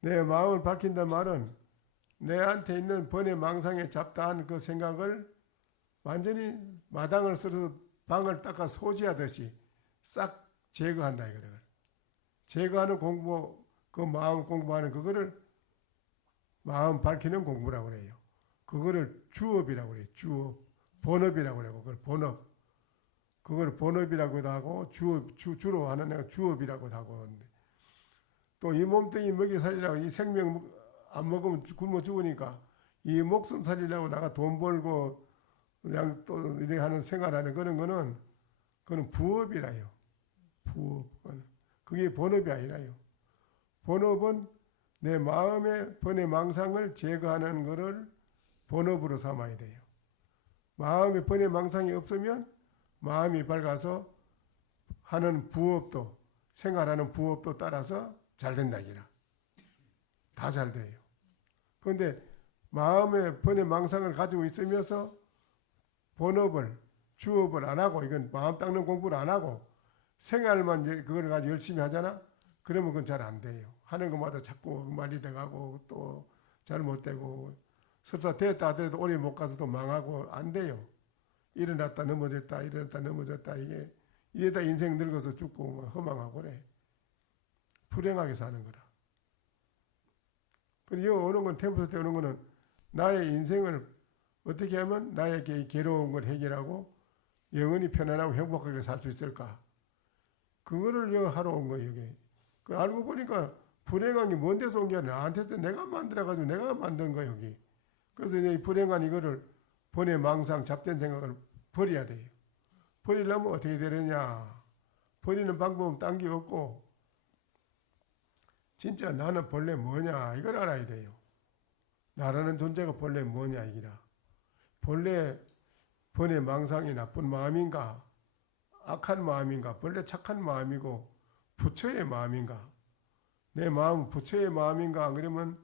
내 마음을 밝힌다는 말은 내한테 있는 번뇌 망상에 잡다한 그 생각을 완전히 마당을 쓸어서 방을 닦아 소지하듯이 싹 제거한다 이거를. 제거하는 공부, 그 마음 공부하는 그거를 마음 밝히는 공부라고 그래요. 그거를 주업이라고 그래요. 주업. 본업이라고 그래요. 그걸 본업. 그걸 본업이라고도 하고 주로 하는 애가 주업이라고도 하고. 또 이 몸뚱이 먹이 살리려고 이 생명 안 먹으면 굶어 죽으니까 이 목숨 살리려고 나가 돈 벌고 그냥 또 이렇게 하는 생활하는 그런 거는 그건 부업이라요. 부업. 그게 본업이 아니라요. 본업은 내 마음의 번뇌 망상을 제거하는 것을 본업으로 삼아야 돼요. 마음의 번뇌 망상이 없으면 마음이 밝아서 하는 부업도 생활하는 부업도 따라서 잘 된다기라. 다 잘 돼요. 그런데 마음의 번뇌 망상을 가지고 있으면서 본업을 주업을 안 하고 이건 마음 닦는 공부를 안 하고 생활만 이제 그걸 가지고 열심히 하잖아. 그러면 그건 잘 안 돼요. 하는 것마다 자꾸 말이 돼가고 또 잘못되고 설사 됐다 하더라도 오래 못 가서 또 망하고 안 돼요. 일어났다 넘어졌다 일어났다 넘어졌다 이게 이래다 인생 늙어서 죽고 허망하고 그래. 불행하게 사는 거라. 그리고 여기 오는 건 템플스 때 오는 거는 나의 인생을 어떻게 하면 나에게 괴로운 걸 해결하고 영원히 편안하고 행복하게 살 수 있을까? 그거를 여기 하러 온 거예요. 여기. 그 알고 보니까 불행한 게 뭔 데서 온 게 아니라 나한테 내가 만들어가지고 내가 만든 거예요. 여기. 그래서 이 불행한 이거를 번뇌 망상 잡된 생각을 버려야 돼요. 버리려면 어떻게 되느냐? 버리는 방법은 딴 게 없고 진짜 나는 본래 뭐냐 이걸 알아야 돼요. 나라는 존재가 본래 뭐냐 이기라. 본래 번뇌 망상이 나쁜 마음인가 악한 마음인가 본래 착한 마음이고 부처의 마음인가 내 마음은 부처의 마음인가 안 그러면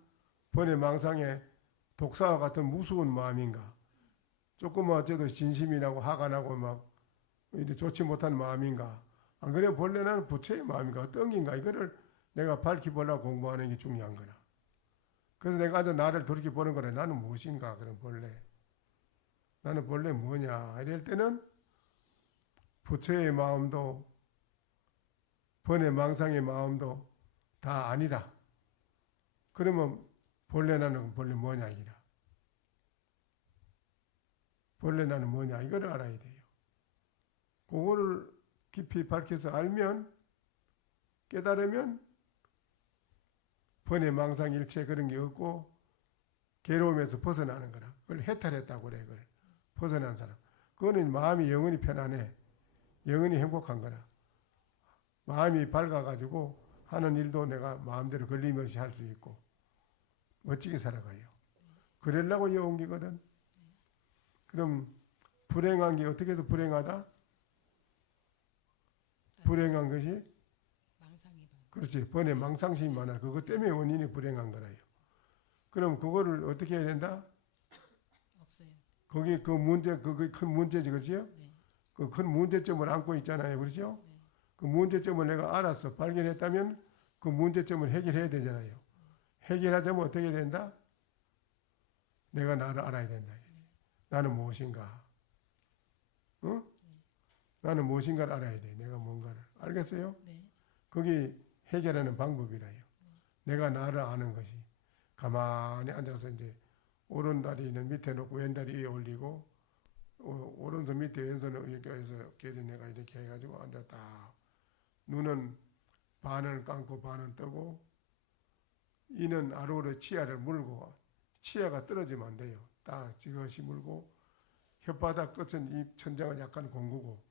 번뇌 망상의 독사와 같은 무서운 마음인가 조금만 어째도 진심이 나고 화가 나고 막 이렇게 좋지 못한 마음인가 안 그러면 본래 나는 부처의 마음인가 어떤 게인가 이거를 내가 밝혀보려고 공부하는 게 중요한 거라. 그래서 내가 앉아 나를 돌이켜보는 거라. 나는 무엇인가 그럼 본래 나는 본래 뭐냐 이럴 때는 부처의 마음도 번뇌 망상의 마음도 다 아니라 그러면 본래 나는 본래 뭐냐 이기라. 본래 나는 뭐냐 이걸 알아야 돼요. 그거를 깊이 밝혀서 알면, 깨달으면 번뇌 망상 일체 그런 게 없고 괴로움에서 벗어나는 거라. 그걸 해탈했다고 그래. 그걸 벗어난 사람. 그거는 마음이 영원히 편안해. 영원히 행복한 거라. 마음이 밝아가지고 하는 일도 내가 마음대로 걸림없이 할 수 있고 멋지게 살아가요. 그러려고 이 옮기거든. 그럼 불행한 게 어떻게 해서 불행하다? 불행한 것이 망상이 많아. 그렇지. 번뇌 망상심이 많아. 그것 때문에 원인이 불행한 거라요. 그럼 그거를 어떻게 해야 된다? 없어요. 거기 그 문제, 그게 큰 문제지, 그렇지요? 네. 그 큰 문제점을 안고 있잖아요, 그렇죠? 네. 그 문제점을 내가 알아서 발견했다면 그 문제점을 해결해야 되잖아요. 해결하자면 어떻게 된다? 내가 나를 알아야 된다. 나는 무엇인가? 어? 나는 무엇인가를 알아야 돼. 내가 뭔가를. 알겠어요? 네. 그게 해결하는 방법이라요. 내가 나를 아는 것이. 가만히 앉아서 이제 오른다리는 밑에 놓고 왼다리 위에 올리고 오른손 밑에 왼손을 이렇게 해서 내가 이렇게 해가지고 앉았다. 눈은 반을 감고 반은 뜨고 이는 아래로 치아를 물고 치아가 떨어지면 안 돼요. 딱 지그시 물고 혓바닥 끝은 입 천장을 약간 공구고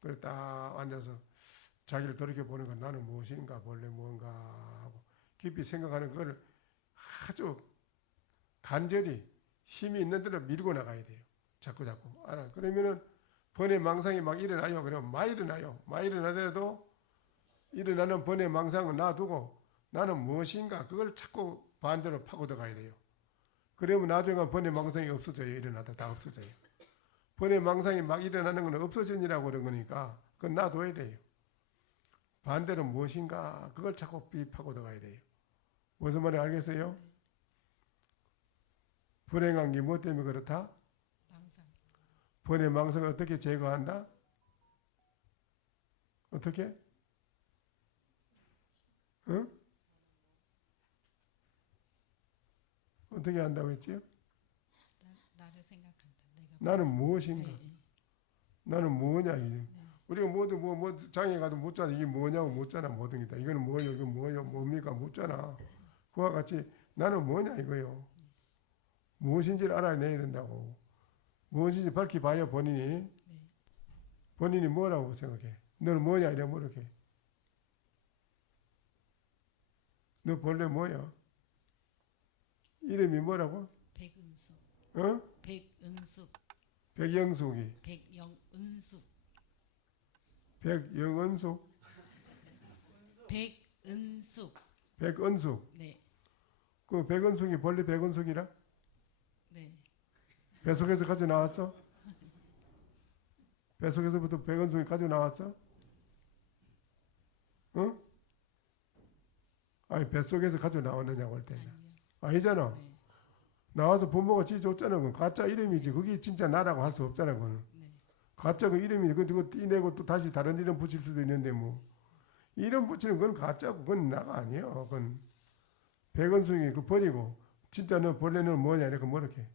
그래 딱 앉아서 자기를 돌이켜보는 건 나는 무엇인가 본래 뭔가 하고 깊이 생각하는 걸 아주 간절히 힘이 있는 대로 밀고 나가야 돼요. 자꾸 알아. 그러면은 번뇌 망상이 막 일어나요. 그러면 막 일어나요. 막 일어나더라도 일어나는 번뇌 망상은 놔두고 나는 무엇인가 그걸 자꾸 반대로 파고들 가야 돼요. 그러면 나중에 번뇌 망상이 없어져요. 일어나다 다 없어져요. 번뇌 망상이 막 일어나는 건 없어지니라고 그런 거니까 그건 놔둬야 돼요. 반대로 무엇인가 그걸 자꾸 파고들 가야 돼요. 무슨 말인지 알겠어요? 불행한 게 뭐 때문에 그렇다? 망상. 번뇌 망상을 어떻게 제거한다? 어떻게? 응? 어떻게 한다고 했지요? 나를 생각한다. 내가 나는 무엇인가? 네, 네. 나는 뭐냐 이게. 네. 우리가 모두 뭐 장에 가도 묻잖아. 이게 뭐냐고 묻잖아. 모든 게 다. 이거는 뭐예요? 이건 뭐예요? 뭡니까? 묻잖아. 그와 같이 나는 뭐냐 이거요. 무엇인지를 알아내야 된다고. 무엇인지 밝히 봐요 본인이. 네. 본인이 뭐라고 생각해? 너는 뭐냐 이래 물어게. 너 본래 뭐야? 이름이 뭐라고? 백은숙. 어? 백은숙. 백영숙이. 백영은숙. 백영은숙. 백은숙. 백은숙. 네. 그 백은숙이 본래 백은숙이라? 네. 뱃속에서 가져 나왔어? 뱃속에서부터 백은숙이 가져 나왔어? 응? 아니 뱃속에서 가져 나왔느냐고 할 때는. 아니요. 아니잖아. 네. 나와서 부모가 지어줬잖아. 그건 가짜 이름이지. 그게 진짜 나라고 할 수 없잖아. 그거는. 네. 가짜 그 이름이 그거 떼내고 또 다시 다른 이름 붙일 수도 있는데 뭐 이름 붙이는 건 가짜고 그건 나가 아니에요. 그건 백원숭이 그 버리고 진짜 너 본래는 뭐냐 이렇게 뭐렇게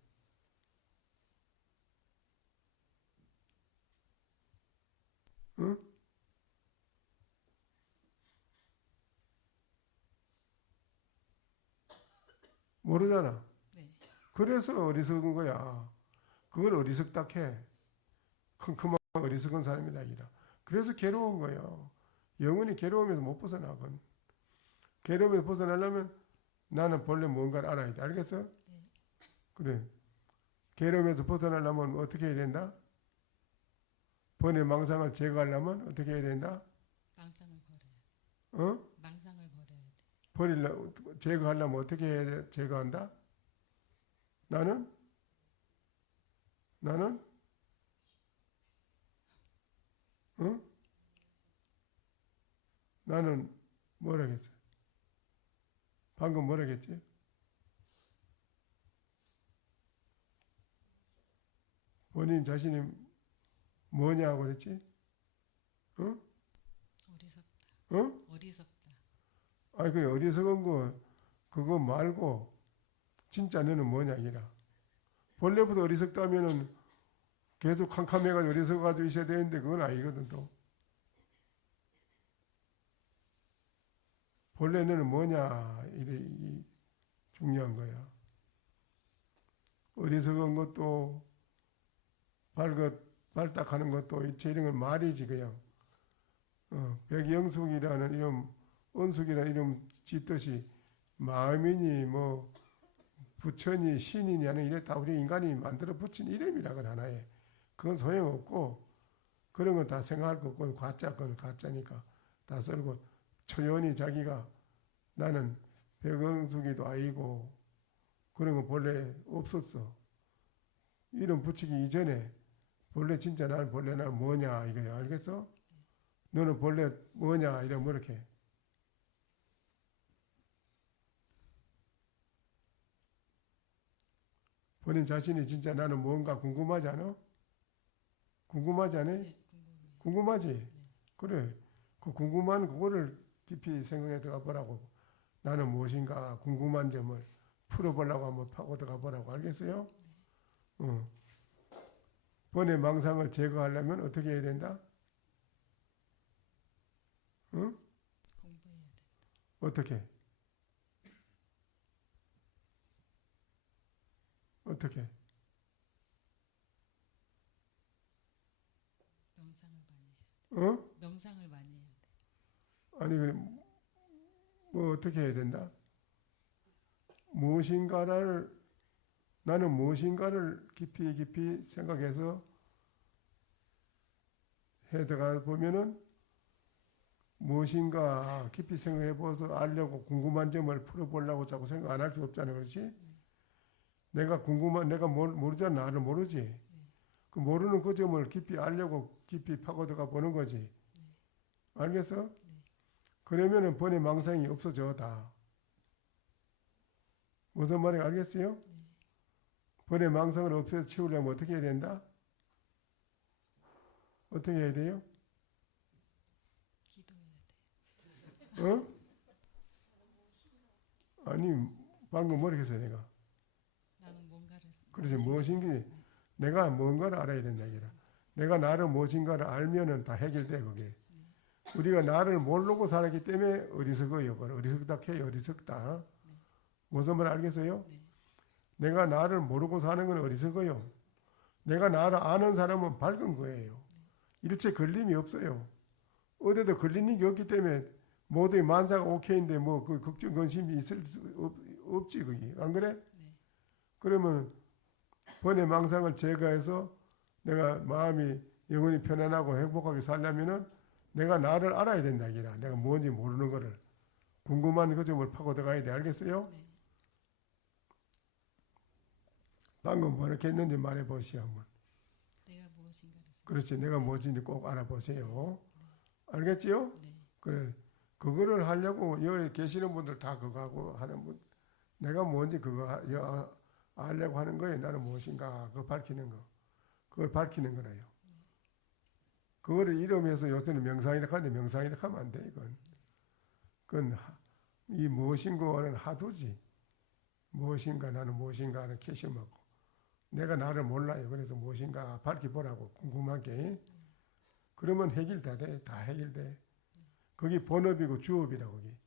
응? 모르잖아. 네. 그래서 어리석은 거야. 그걸 어리석다해. 컴컴한 어리석은 사람이다 이라. 그래서 괴로운 거예요. 영원히 괴로움에서 못 벗어나건. 괴로움에서 벗어나려면 나는 본래 뭔가를 알아야 돼. 알겠어? 네. 그래. 괴로움에서 벗어나려면 어떻게 해야 된다? 번뇌 망상을 제거하려면 어떻게 해야 된다? 망상을 버려야 돼. 어? 망상을 버려야 돼. 제거하려면 어떻게 해야 돼? 제거한다? 나는 응? 나는 뭐라겠어? 방금 뭐라겠지? 본인 자신이 뭐냐고 그랬지? 응? 어리석다. 응? 어리석다. 아니 그 어리석은 거 그거 말고 진짜 너는 뭐냐 이라. 본래부터 어리석다면은 계속 캄캄해가지고 어리석어가지고 있어야 되는데 그건 아니거든 또. 본래 너는 뭐냐 이 중요한 거야. 어리석은 것도 발딱하는 것도 일체 이런 건 말이지 그냥. 백영숙이라는 이름, 은숙이라는 이름 짓듯이 마음이니 뭐 부처니 신이니 하는 이래 다 우리 인간이 만들어 붙인 이름이라고 하나에. 그건 소용없고 그런 건 다 생각할 거 없고 가짜 건 가짜니까 다 썰고 초연히 자기가 나는 백영숙이도 아니고 그런 거 본래 없었어. 이름 붙이기 이전에 본래 진짜 나는 뭐냐 이거야. 알겠어? 너는 본래 뭐냐 이러면 뭐 이렇게 본인 자신이 진짜 나는 뭔가 궁금하지 않아? 궁금하지 않아? 네, 궁금하지? 네. 그래. 그 궁금한 그거를 깊이 생각해 들어가 보라고. 나는 무엇인가 궁금한 점을 풀어보려고 한번 파고 들어가 보라고. 알겠어요? 번뇌 망상을 제거하려면 어떻게 해야 된다? 응? 공부해야 돼. 어떻게? 어떻게? 명상을 많이 해야 돼. 어? 명상을 많이 해야 돼. 아니 뭐 어떻게 해야 된다? 나는 무엇인가를 깊이 생각해서 해들어가 보면은 무엇인가 깊이 생각해 보서 알려고 궁금한 점을 풀어보려고 자꾸 생각 안 할 수 없잖아. 그렇지? 내가 모르잖아. 나를 모르지. 그 모르는 그 점을 깊이 알려고 깊이 파고들어가 보는 거지. 알겠어? 그러면은 번뇌 망상이 없어져 다. 무슨 말인지 알겠어요? 번뇌 망상을 없애서 치우려면 어떻게 해야 된다? 어떻게 해야 돼요? 기도해야 돼. 아니 방금 뭐라고 했어요 내가? 나는 뭔가를 그렇지 무엇인지 내가 뭔가를 알아야 된다 이거라. 내가 나를 무엇인가를 알면은 다 해결돼 그게. 우리가 나를 모르고 살았기 때문에 어리석어요. 어리석다 캐 어리석다. 무슨 말 알겠어요? 내가 나를 모르고 사는 건 어리석어요. 내가 나를 아는 사람은 밝은 거예요. 일체 걸림이 없어요. 어디도 걸리는 게 없기 때문에 모두의 만사가 오케이인데 뭐 그 걱정 근심이 있을 수 없지 그게. 안 그래? 그러면 번뇌 망상을 제거해서 내가 마음이 영원히 편안하고 행복하게 살려면은 내가 나를 알아야 된다 이라. 내가 뭔지 모르는 거를 궁금한 그 점을 파고 들어가야 돼. 알겠어요? 방금 뭐렇게 했는지 말해 보시오 한번. 내가 무엇인가를 그렇지. 내가 무엇인지 꼭 알아보세요. 알겠지요? 그래. 그거를 하려고 여기 계시는 분들 다 그거 하고 하는 분. 내가 뭔지 그거 알려고 하는 거예요. 나는 무엇인가 그거 밝히는 거. 그걸 밝히는 거라요. 그거를 이름해서 요새는 명상이라 하는데 명상이라 하면 안 돼. 그건 이 무엇인가는 하도지. 무엇인가 나는 무엇인가 하는 캐시하고 내가 나를 몰라요. 그래서 무엇인가 밝혀보라고 궁금한 게. 그러면 해결 다 해결돼. 거기 본업이고 주업이라고 거기.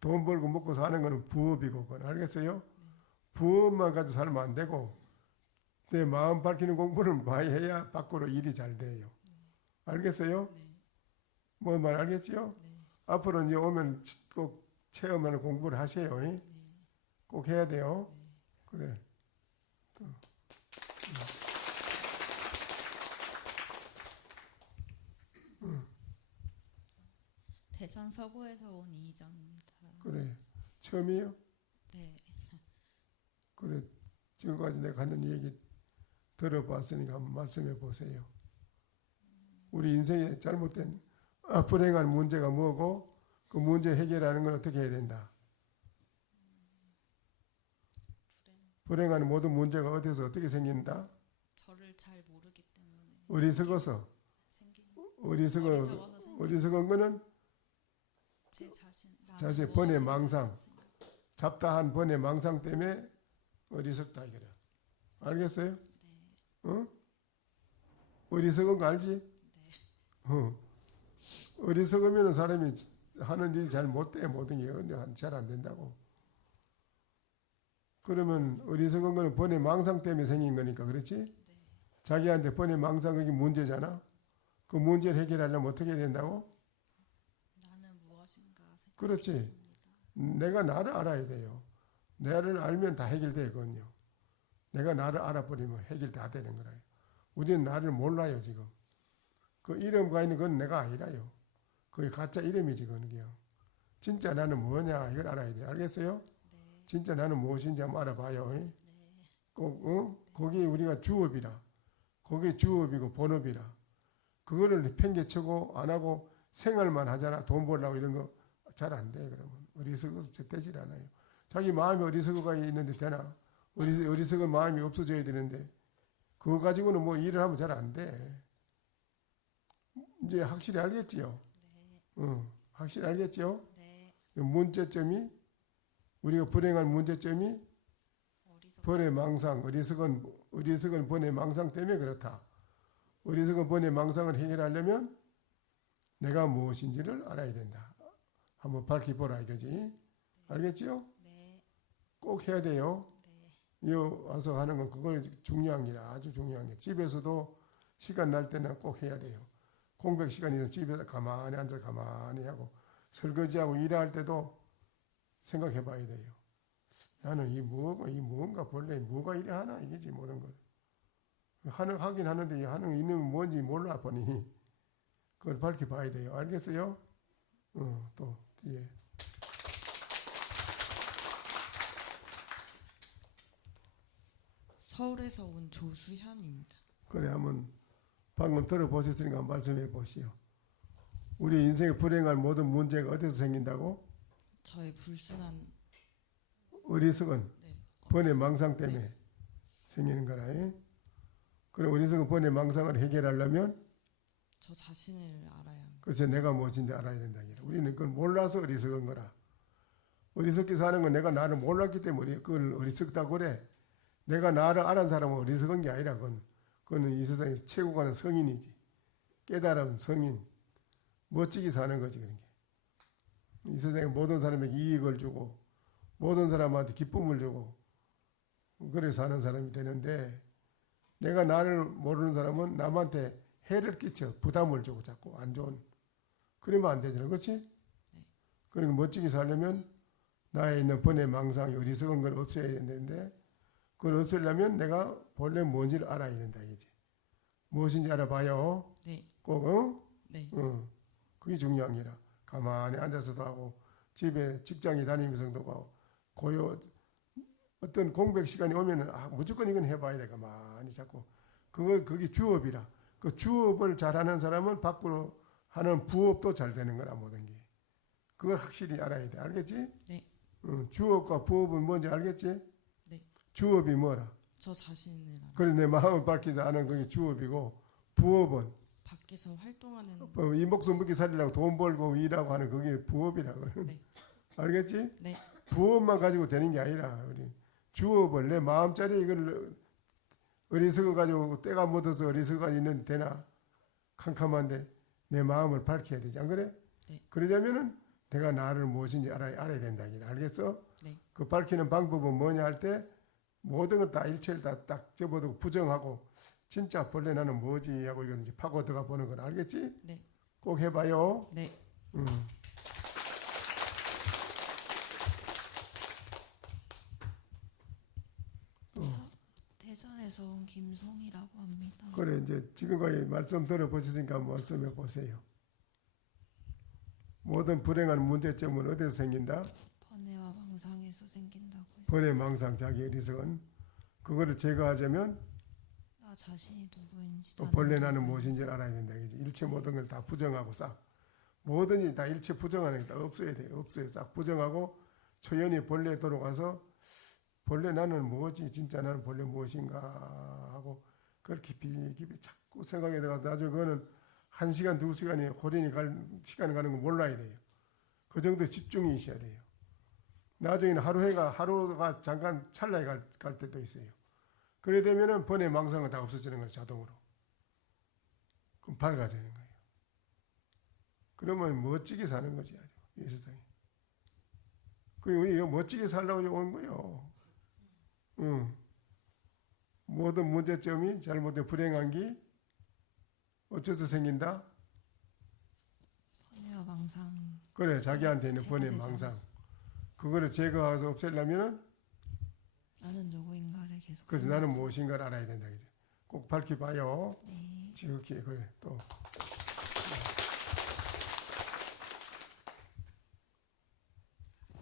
돈 벌고 먹고 사는 거는 부업이고 그건 알겠어요? 부업만 가지고 살면 안 되고 내 마음 밝히는 공부를 많이 해야 밖으로 일이 잘 돼요. 알겠어요? 뭐 말 알겠지요? 앞으로 이제 오면 꼭 체험하는 공부를 하세요. 꼭 해야 돼요. 그래. 또. 대전 서구에서 온 이정입니다. 그래. 처음이에요? 네. 그래. 지금까지 내가 하는 얘기 들어봤으니까 한번 말씀해 보세요. 우리 인생에 잘못된 불행한 문제가 뭐고 그 문제 해결하는 건 어떻게 해야 된다? 불행한 모든 문제가 어디서 어떻게 생긴다? 저를 잘 모르기 때문에 어리석어서. 어리석은 거는 제 자신의 번뇌 망상, 잡다한 번뇌 망상 때문에 어리석다 이거라. 알겠어요? 어? 어리석은 거 알지? 어리석으면 사람이 하는 일이 잘 못 돼. 모든 게 잘 안 된다고. 그러면 어리석은 거는 번뇌 망상 때문에 생긴 거니까 그렇지? 자기한테 번뇌 망상 그게 문제잖아. 그 문제를 해결하려면 어떻게 해야 된다고? 나는 무엇인가 생각합니다. 그렇지. 내가 나를 알아야 돼요. 나를 알면 다 해결되거든요. 내가 나를 알아버리면 해결 다 되는 거라요. 우리는 나를 몰라요 지금. 그 이름가 있는 건 내가 아니라요. 그게 가짜 이름이지 그게. 진짜 나는 뭐냐 이걸 알아야 돼. 알겠어요? 네. 진짜 나는 무엇인지 한번 알아봐요. 꼭 거기 우리가 주업이라. 거기 주업이고 본업이라. 그거를 팽개치고 안 하고 생활만 하잖아. 돈 벌려고 이런 거 잘 안 돼. 그러면 어리석어서 되질 않아요. 자기 마음이 어리석어가 있는데 되나? 어리석은 마음이 없어져야 되는데 그거 가지고는 뭐 일을 하면 잘 안 돼. 이제 확실히 알겠지요? 네. 확실히 알겠지요? 네. 문제점이 우리가 불행한 문제점이 어리석. 번뇌 망상, 어리석은 번뇌 망상 때문에 그렇다. 어리석은 번뇌 망상을 해결하려면 내가 무엇인지를 알아야 된다. 한번 밝혀보라 이거지. 알겠지요? 네. 꼭 해야 돼요. 네. 이 와서 하는 건 그걸 중요한 게 아주 중요한 게 집에서도 시간 날 때는 꼭 해야 돼요. 공백 시간이면 집에서 가만히 앉아 가만히 하고 설거지하고 일할 때도 생각해 봐야 돼요. 나는 뭔가 본래 뭐가 이래 하나 이게지 모든 걸. 하긴 하는데 하는 이름이 뭔지 몰라 보니 그걸 밝혀 봐야 돼요. 알겠어요? 또 뒤에. 서울에서 온 조수현입니다. 그래 한번 방금 들어보셨으니까 한번 말씀해 보시오. 우리 인생에 불행한 모든 문제가 어디서 생긴다고? 저의 불순한 어리석은 네, 번뇌 망상 때문에 생기는 거라. 그럼 어리석은 번뇌 망상을 해결하려면 저 자신을 알아야 합니다. 그래서 내가 무엇인지 알아야 된다. 우리는 그걸 몰라서 어리석은 거라. 어리석게 사는 건 내가 나를 몰랐기 때문에 그걸 어리석다고 그래. 내가 나를 알은 사람은 어리석은 게 아니라 그건 이 세상에서 최고 가는 성인이지. 깨달은 성인. 멋지게 사는 거지 그런 게. 이 세상에 모든 사람에게 이익을 주고 모든 사람한테 기쁨을 주고 그래 사는 사람이 되는데 내가 나를 모르는 사람은 남한테 해를 끼쳐 부담을 주고 자꾸 안 좋은 그러면 안 되잖아. 그렇지? 네. 그러니까 멋지게 살려면 나에 있는 번뇌 망상 어리석은 걸 없애야 되는데 그걸 없애려면 내가 본래 뭔지를 알아야 된다 이거지. 무엇인지 알아봐요. 네. 꼭 네. 그게 중요한 게라. 가만히 앉아서도 하고 집에 직장에 다니면서도 하고 어떤 공백 시간이 오면은 무조건 이건 해봐야 돼. 가만히 자꾸 그게 주업이라. 그 주업을 잘하는 사람은 밖으로 하는 부업도 잘 되는 거라 모든 게. 그걸 확실히 알아야 돼. 알겠지? 네. 주업과 부업은 뭔지 알겠지? 네. 주업이 뭐라? 저 자신을 알아요. 그래 내 마음을 밝히지 않은 그게 주업이고 부업은 밖에서 활동하는 이 목숨 먹기 살리려고 돈 벌고 일하고 하는 그게 부업이라고. 네. 알겠지? 네. 부업만 가지고 되는 게 아니라 우리 주업을 내 마음짜리 이걸 어리석어 가지고 때가 묻어서 어리석어 있는 되나 캄캄한데 내 마음을 밝혀야 되지 안 그래? 네. 그러자면은 내가 나를 무엇인지 알아야 된다. 알겠어? 네. 그 밝히는 방법은 뭐냐 할 때 모든 걸 다 일체를 다 딱 접어두고 부정하고 진짜 본래 나는 뭐지 하고 이건 이제 파고 들어가 보는 건 알겠지? 네. 꼭 해봐요. 네. 대전에서 온 김송이라고 합니다. 그래 이제 지금까지 말씀 들어보셨으니까 한번 말씀해 보세요. 모든 불행한 문제점은 어디서 생긴다? 번뇌와 망상에서 생긴다고 했어요. 번뇌 망상 자기 어리석은 그거를 제거하자면 나 자신이 누구인지 또 본래 나는 무엇인지를 알아야 된다. 일체 모든 걸 다 부정하고 싹 뭐든지 다 일체 부정하는 게 다 없어야 돼요. 없어요. 싹 부정하고 초연히 본래 돌아가서 본래 나는 뭐지 진짜 나는 본래 무엇인가 하고 그걸 깊이 자꾸 생각해 들어가서 나중에 그거는 1시간 2시간이 호련히 시간 가는 거 몰라야 돼요. 그 정도 집중이 있어야 돼요. 나중에는 하루가 잠깐 찰나에 갈 때도 있어요. 그래 되면은 번뇌 망상은 다 없어지는 거예요. 자동으로. 그럼 밝아지는 거예요. 그러면 멋지게 사는 거지. 아주. 이 세상에. 그 우리 이거 멋지게 살라고 온 거요. 응. 모든 문제점이 잘못된 불행한 게 어째서 생긴다? 번뇌와 망상. 그래, 자기한테는 번뇌 제거되지 망상. 않았어. 그거를 제거해서 없애려면은 나는 누구인가를 계속. 그래서 나는 무엇인가를 알아야 된다. 그죠? 꼭 밝혀봐요. 네. 지극히 그래 또.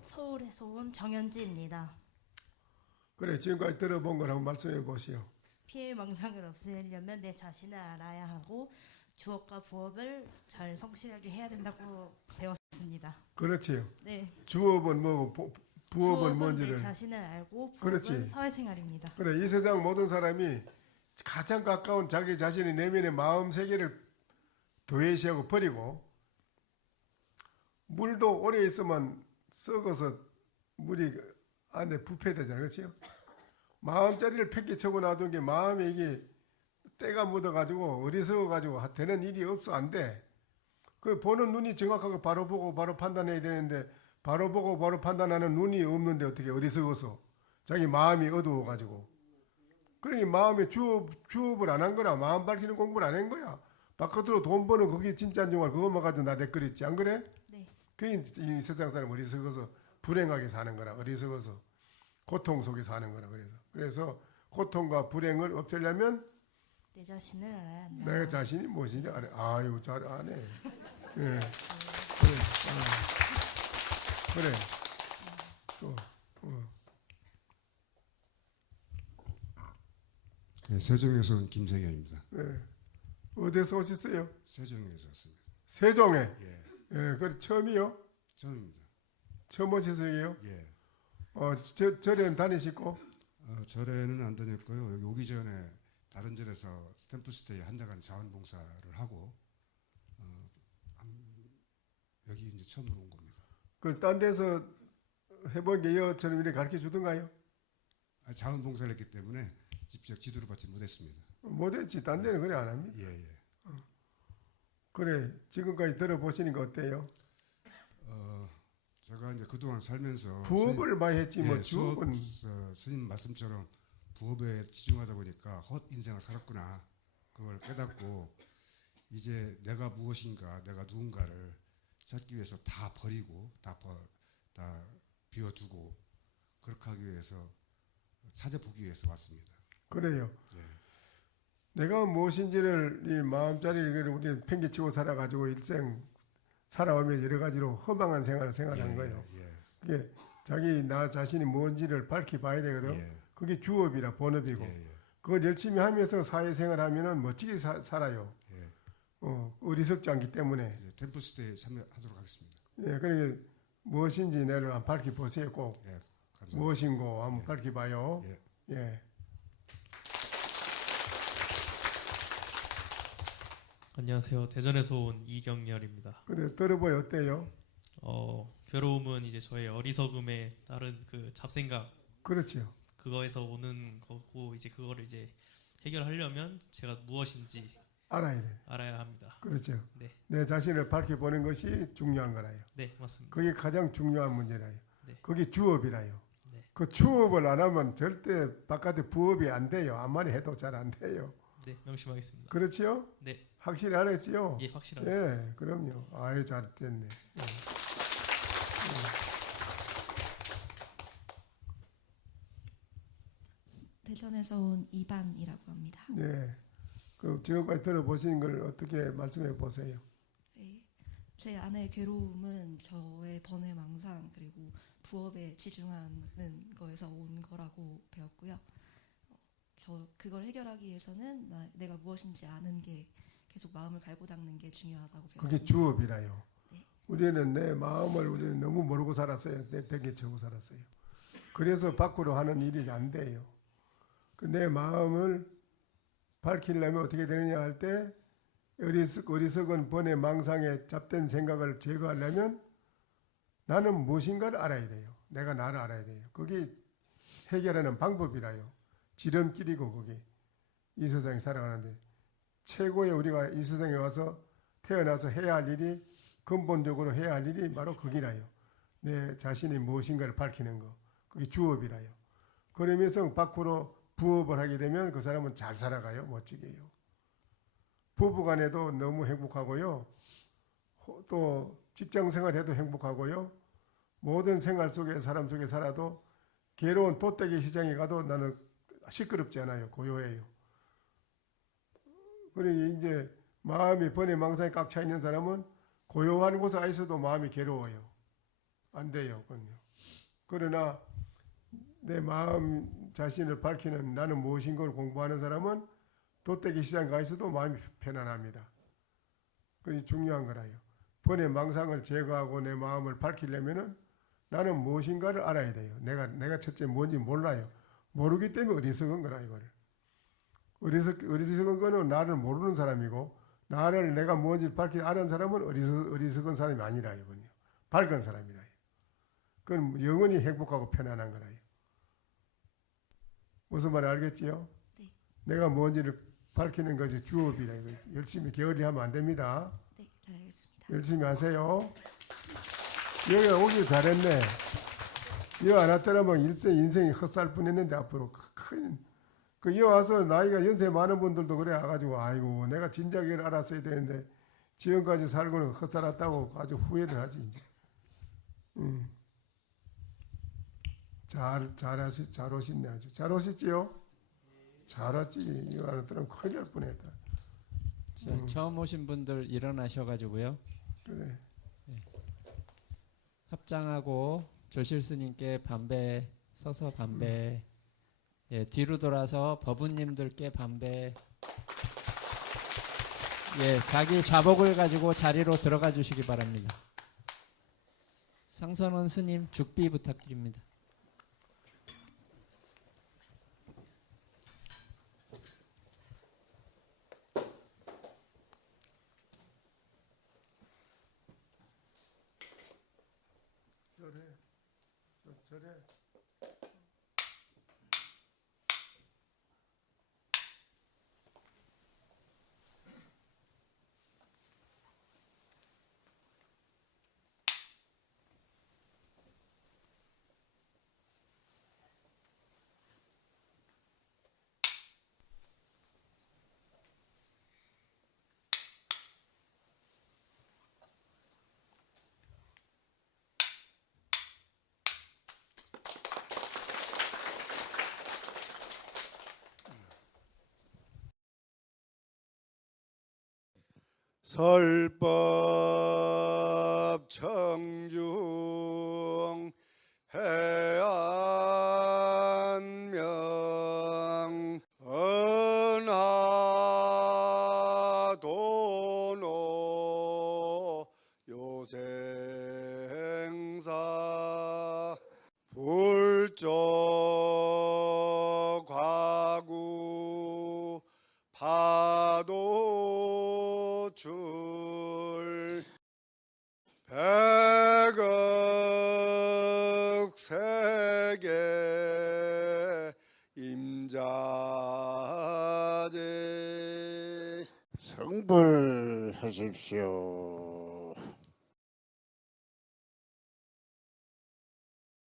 서울에서 온 정현지입니다. 그래, 지금까지 들어본 걸 한번 말씀해 보시오. 피해 망상을 없애려면 내 자신을 알아야 하고 주업과 부업을 잘 성실하게 해야 된다고 배웠습니다. 그렇지요. 네. 주업은 뭐고 부업은 내 뭔지를. 자신을 알고 부업은 그렇지. 사회생활입니다. 그래, 이 세상 모든 사람이 가장 가까운 자기 자신의 내면의 마음 세계를 도외시하고 버리고, 물도 오래 있으면 썩어서 물이 안에 부패되잖아요. 그렇죠? 마음자리를 팽개치고 놔둔 게 마음에 이게 때가 묻어가지고 어리석어가지고 되는 일이 없어. 안 돼. 그 보는 눈이 정확하고 바로 보고 바로 판단해야 되는데, 바로 보고 바로 판단하는 눈이 없는데 어떻게 어리석어서 자기 마음이 어두워가지고. 그러니 마음에 주업을 안 한 거나 마음 밝히는 공부를 안 한 거야. 바깥으로 돈 버는 그게 진짜인 줄 알고 그것만 가지고 나대거렸지. 안 그래? 네. 그게 이 세상 사람 어리석어서 불행하게 사는 거라. 어리석어서 고통 속에 사는 거라. 그래서 고통과 불행을 없애려면 내 자신을 알아야 한다. 내 자신이 무엇인지 알아. 아유, 잘 아네. 예. 그래. 그래. 또. 네, 세종에서 온 김세경입니다. 네. 어디서 오셨어요? 세종에서 왔습니다. 세종에. 예. 예, 그 처음이요? 처음입니다. 처음 오셨어요? 예. 절에는 다니시고? 절에는 안 다녔고요. 여기 오기 전에 다른 절에서 스탬프스테이 한 달간 자원봉사를 하고 여기 이제 처음으로 온 겁니다. 그 딴 데서 해본 게 여처럼 이렇게 가르쳐 주던가요? 자원봉사를 했기 때문에 직접 지도를 받지 못했습니다. 못했지. 딴 데는 그래 안 합니다. 예. 그래, 지금까지 들어보시니까 어때요? 제가 이제 그동안 살면서 부업을 많이 했지 뭐 주업은 스님 말씀처럼 부업에 집중하다 보니까 헛 인생을 살았구나. 그걸 깨닫고 이제 내가 무엇인가, 내가 누군가를 찾기 위해서 다 버리고 다 비워두고 그렇게 하기 위해서 찾아보기 위해서 왔습니다. 그래요. 예. 내가 무엇인지를 이 마음자리를 우리는 팽개치고 살아가지고 일생 살아오며 여러 가지로 허망한 생활을 생활한 거예요. 그게 자기 나 자신이 뭔지를 밝혀봐야 되거든. 그게 주업이라 본업이고. 그걸 열심히 하면서 사회생활하면은 멋지게 살아요. 어리석지 않기 때문에. 템플스테이 참여하도록 하겠습니다. 예, 그러니까 무엇인지 내를 한번 밝혀보세요. 꼭. 무엇인고 한번 밝혀봐요. 예. 안녕하세요. 대전에서 온 이경렬입니다. 그래, 들어보여 어때요? 괴로움은 이제 저의 어리석음에 따른 그 잡생각. 그렇지요. 그거에서 오는 거고 이제 그거를 이제 해결하려면 제가 무엇인지 알아야 합니다. 그렇죠. 네. 내 자신을 밝혀보는 것이 중요한 거라요. 네, 맞습니다. 그게 가장 중요한 문제라요. 네. 그게 주업이라요. 네. 그 주업을 안 하면 절대 바깥에 부업이 안 돼요. 아무리 해도 잘 안 돼요. 네, 명심하겠습니다. 그렇지요? 네. 확실히 알았지요? 예, 확실하겠습니다. 예, 그럼요. 아유, 잘 됐네. 예. 대전에서 온 이반이라고 합니다. 네. 그 지금까지 들어보신 걸 어떻게 말씀해 보세요? 네. 제 안의 괴로움은 저의 번외 망상 그리고 부업에 치중하는 거에서 온 거라고 배웠고요. 저 그걸 해결하기 위해서는 내가 무엇인지 아는 게 계속 마음을 갈고 닦는 게 중요하다고 배웠습니다. 그게 주업이라요. 네. 우리는 내 마음을 우리는 너무 모르고 살았어요. 내 팽개치고 살았어요. 그래서 밖으로 하는 일이 안 돼요. 내 마음을 밝히려면 어떻게 되느냐 할 때 어리석은 번의 망상에 잡된 생각을 제거하려면 나는 무엇인가를 알아야 돼요. 내가 나를 알아야 돼요. 그게 해결하는 방법이라요. 지름길이고 그게 이 세상에 살아가는데 최고의 우리가 이 세상에 와서 태어나서 해야 할 일이 근본적으로 해야 할 일이 바로 거기라요. 내 자신이 무엇인가를 밝히는 거. 그게 주업이라요. 그러면서 밖으로 부업을 하게 되면 그 사람은 잘 살아가요. 멋지게요. 부부간에도 너무 행복하고요. 또 직장생활 해도 행복하고요. 모든 생활 속에 사람 속에 살아도 괴로운 도떼기 시장에 가도 나는 시끄럽지 않아요. 고요해요. 그러니 이제 마음이 번뇌 망상에 꽉 차 있는 사람은 고요한 곳에 있어도 마음이 괴로워요. 안 돼요. 그건요. 그러나 내 마음 자신을 밝히는 나는 무엇인가를 공부하는 사람은 도떼기 시장 가 있어도 마음이 편안합니다. 그게 중요한 거라요. 번뇌 망상을 제거하고 내 마음을 밝히려면은 나는 무엇인가를 알아야 돼요. 내가 첫째 뭔지 몰라요. 모르기 때문에 어리석은 거라 이거를. 어리석은 거는 나를 모르는 사람이고 나를 내가 뭔지 밝히 아는 사람은 어리석은 사람이 아니라 이거든요. 밝은 사람이라. 그건 영원히 행복하고 편안한 거라요. 무슨 말인지 알겠지요? 네. 내가 뭔지를 밝히는 것이 주업이라 이거. 열심히 게을리하면 안 됩니다. 네, 잘 알겠습니다. 열심히 하세요. 여기 오길 잘했네. 여기 안 왔더라면 인생이 헛살 뻔했는데 앞으로 큰 여기 와서 나이가 연세 많은 분들도 그래 와가지고 아이고 내가 진작 일 알았어야 되는데 지금까지 살고는 헛살았다고 아주 후회를 하지 이제. 잘 오셨네 아주. 잘 오셨지요? 잘 왔지. 이거 안 왔더라면 큰일 날 뻔했다. 처음 오신 분들 일어나셔가지고요. 그래. 네. 합장하고 조실 스님께 반배 서서 반배. 예, 뒤로 돌아서 법우님들께 반배. 예, 자기 좌복을 가지고 자리로 들어가 주시기 바랍니다. 상선원 스님 죽비 부탁드립니다. 저래. 설법 청중 해안명 은하도노 요생사 불조 과구 파도 줄 백억 세계 임자제 성불하십시오.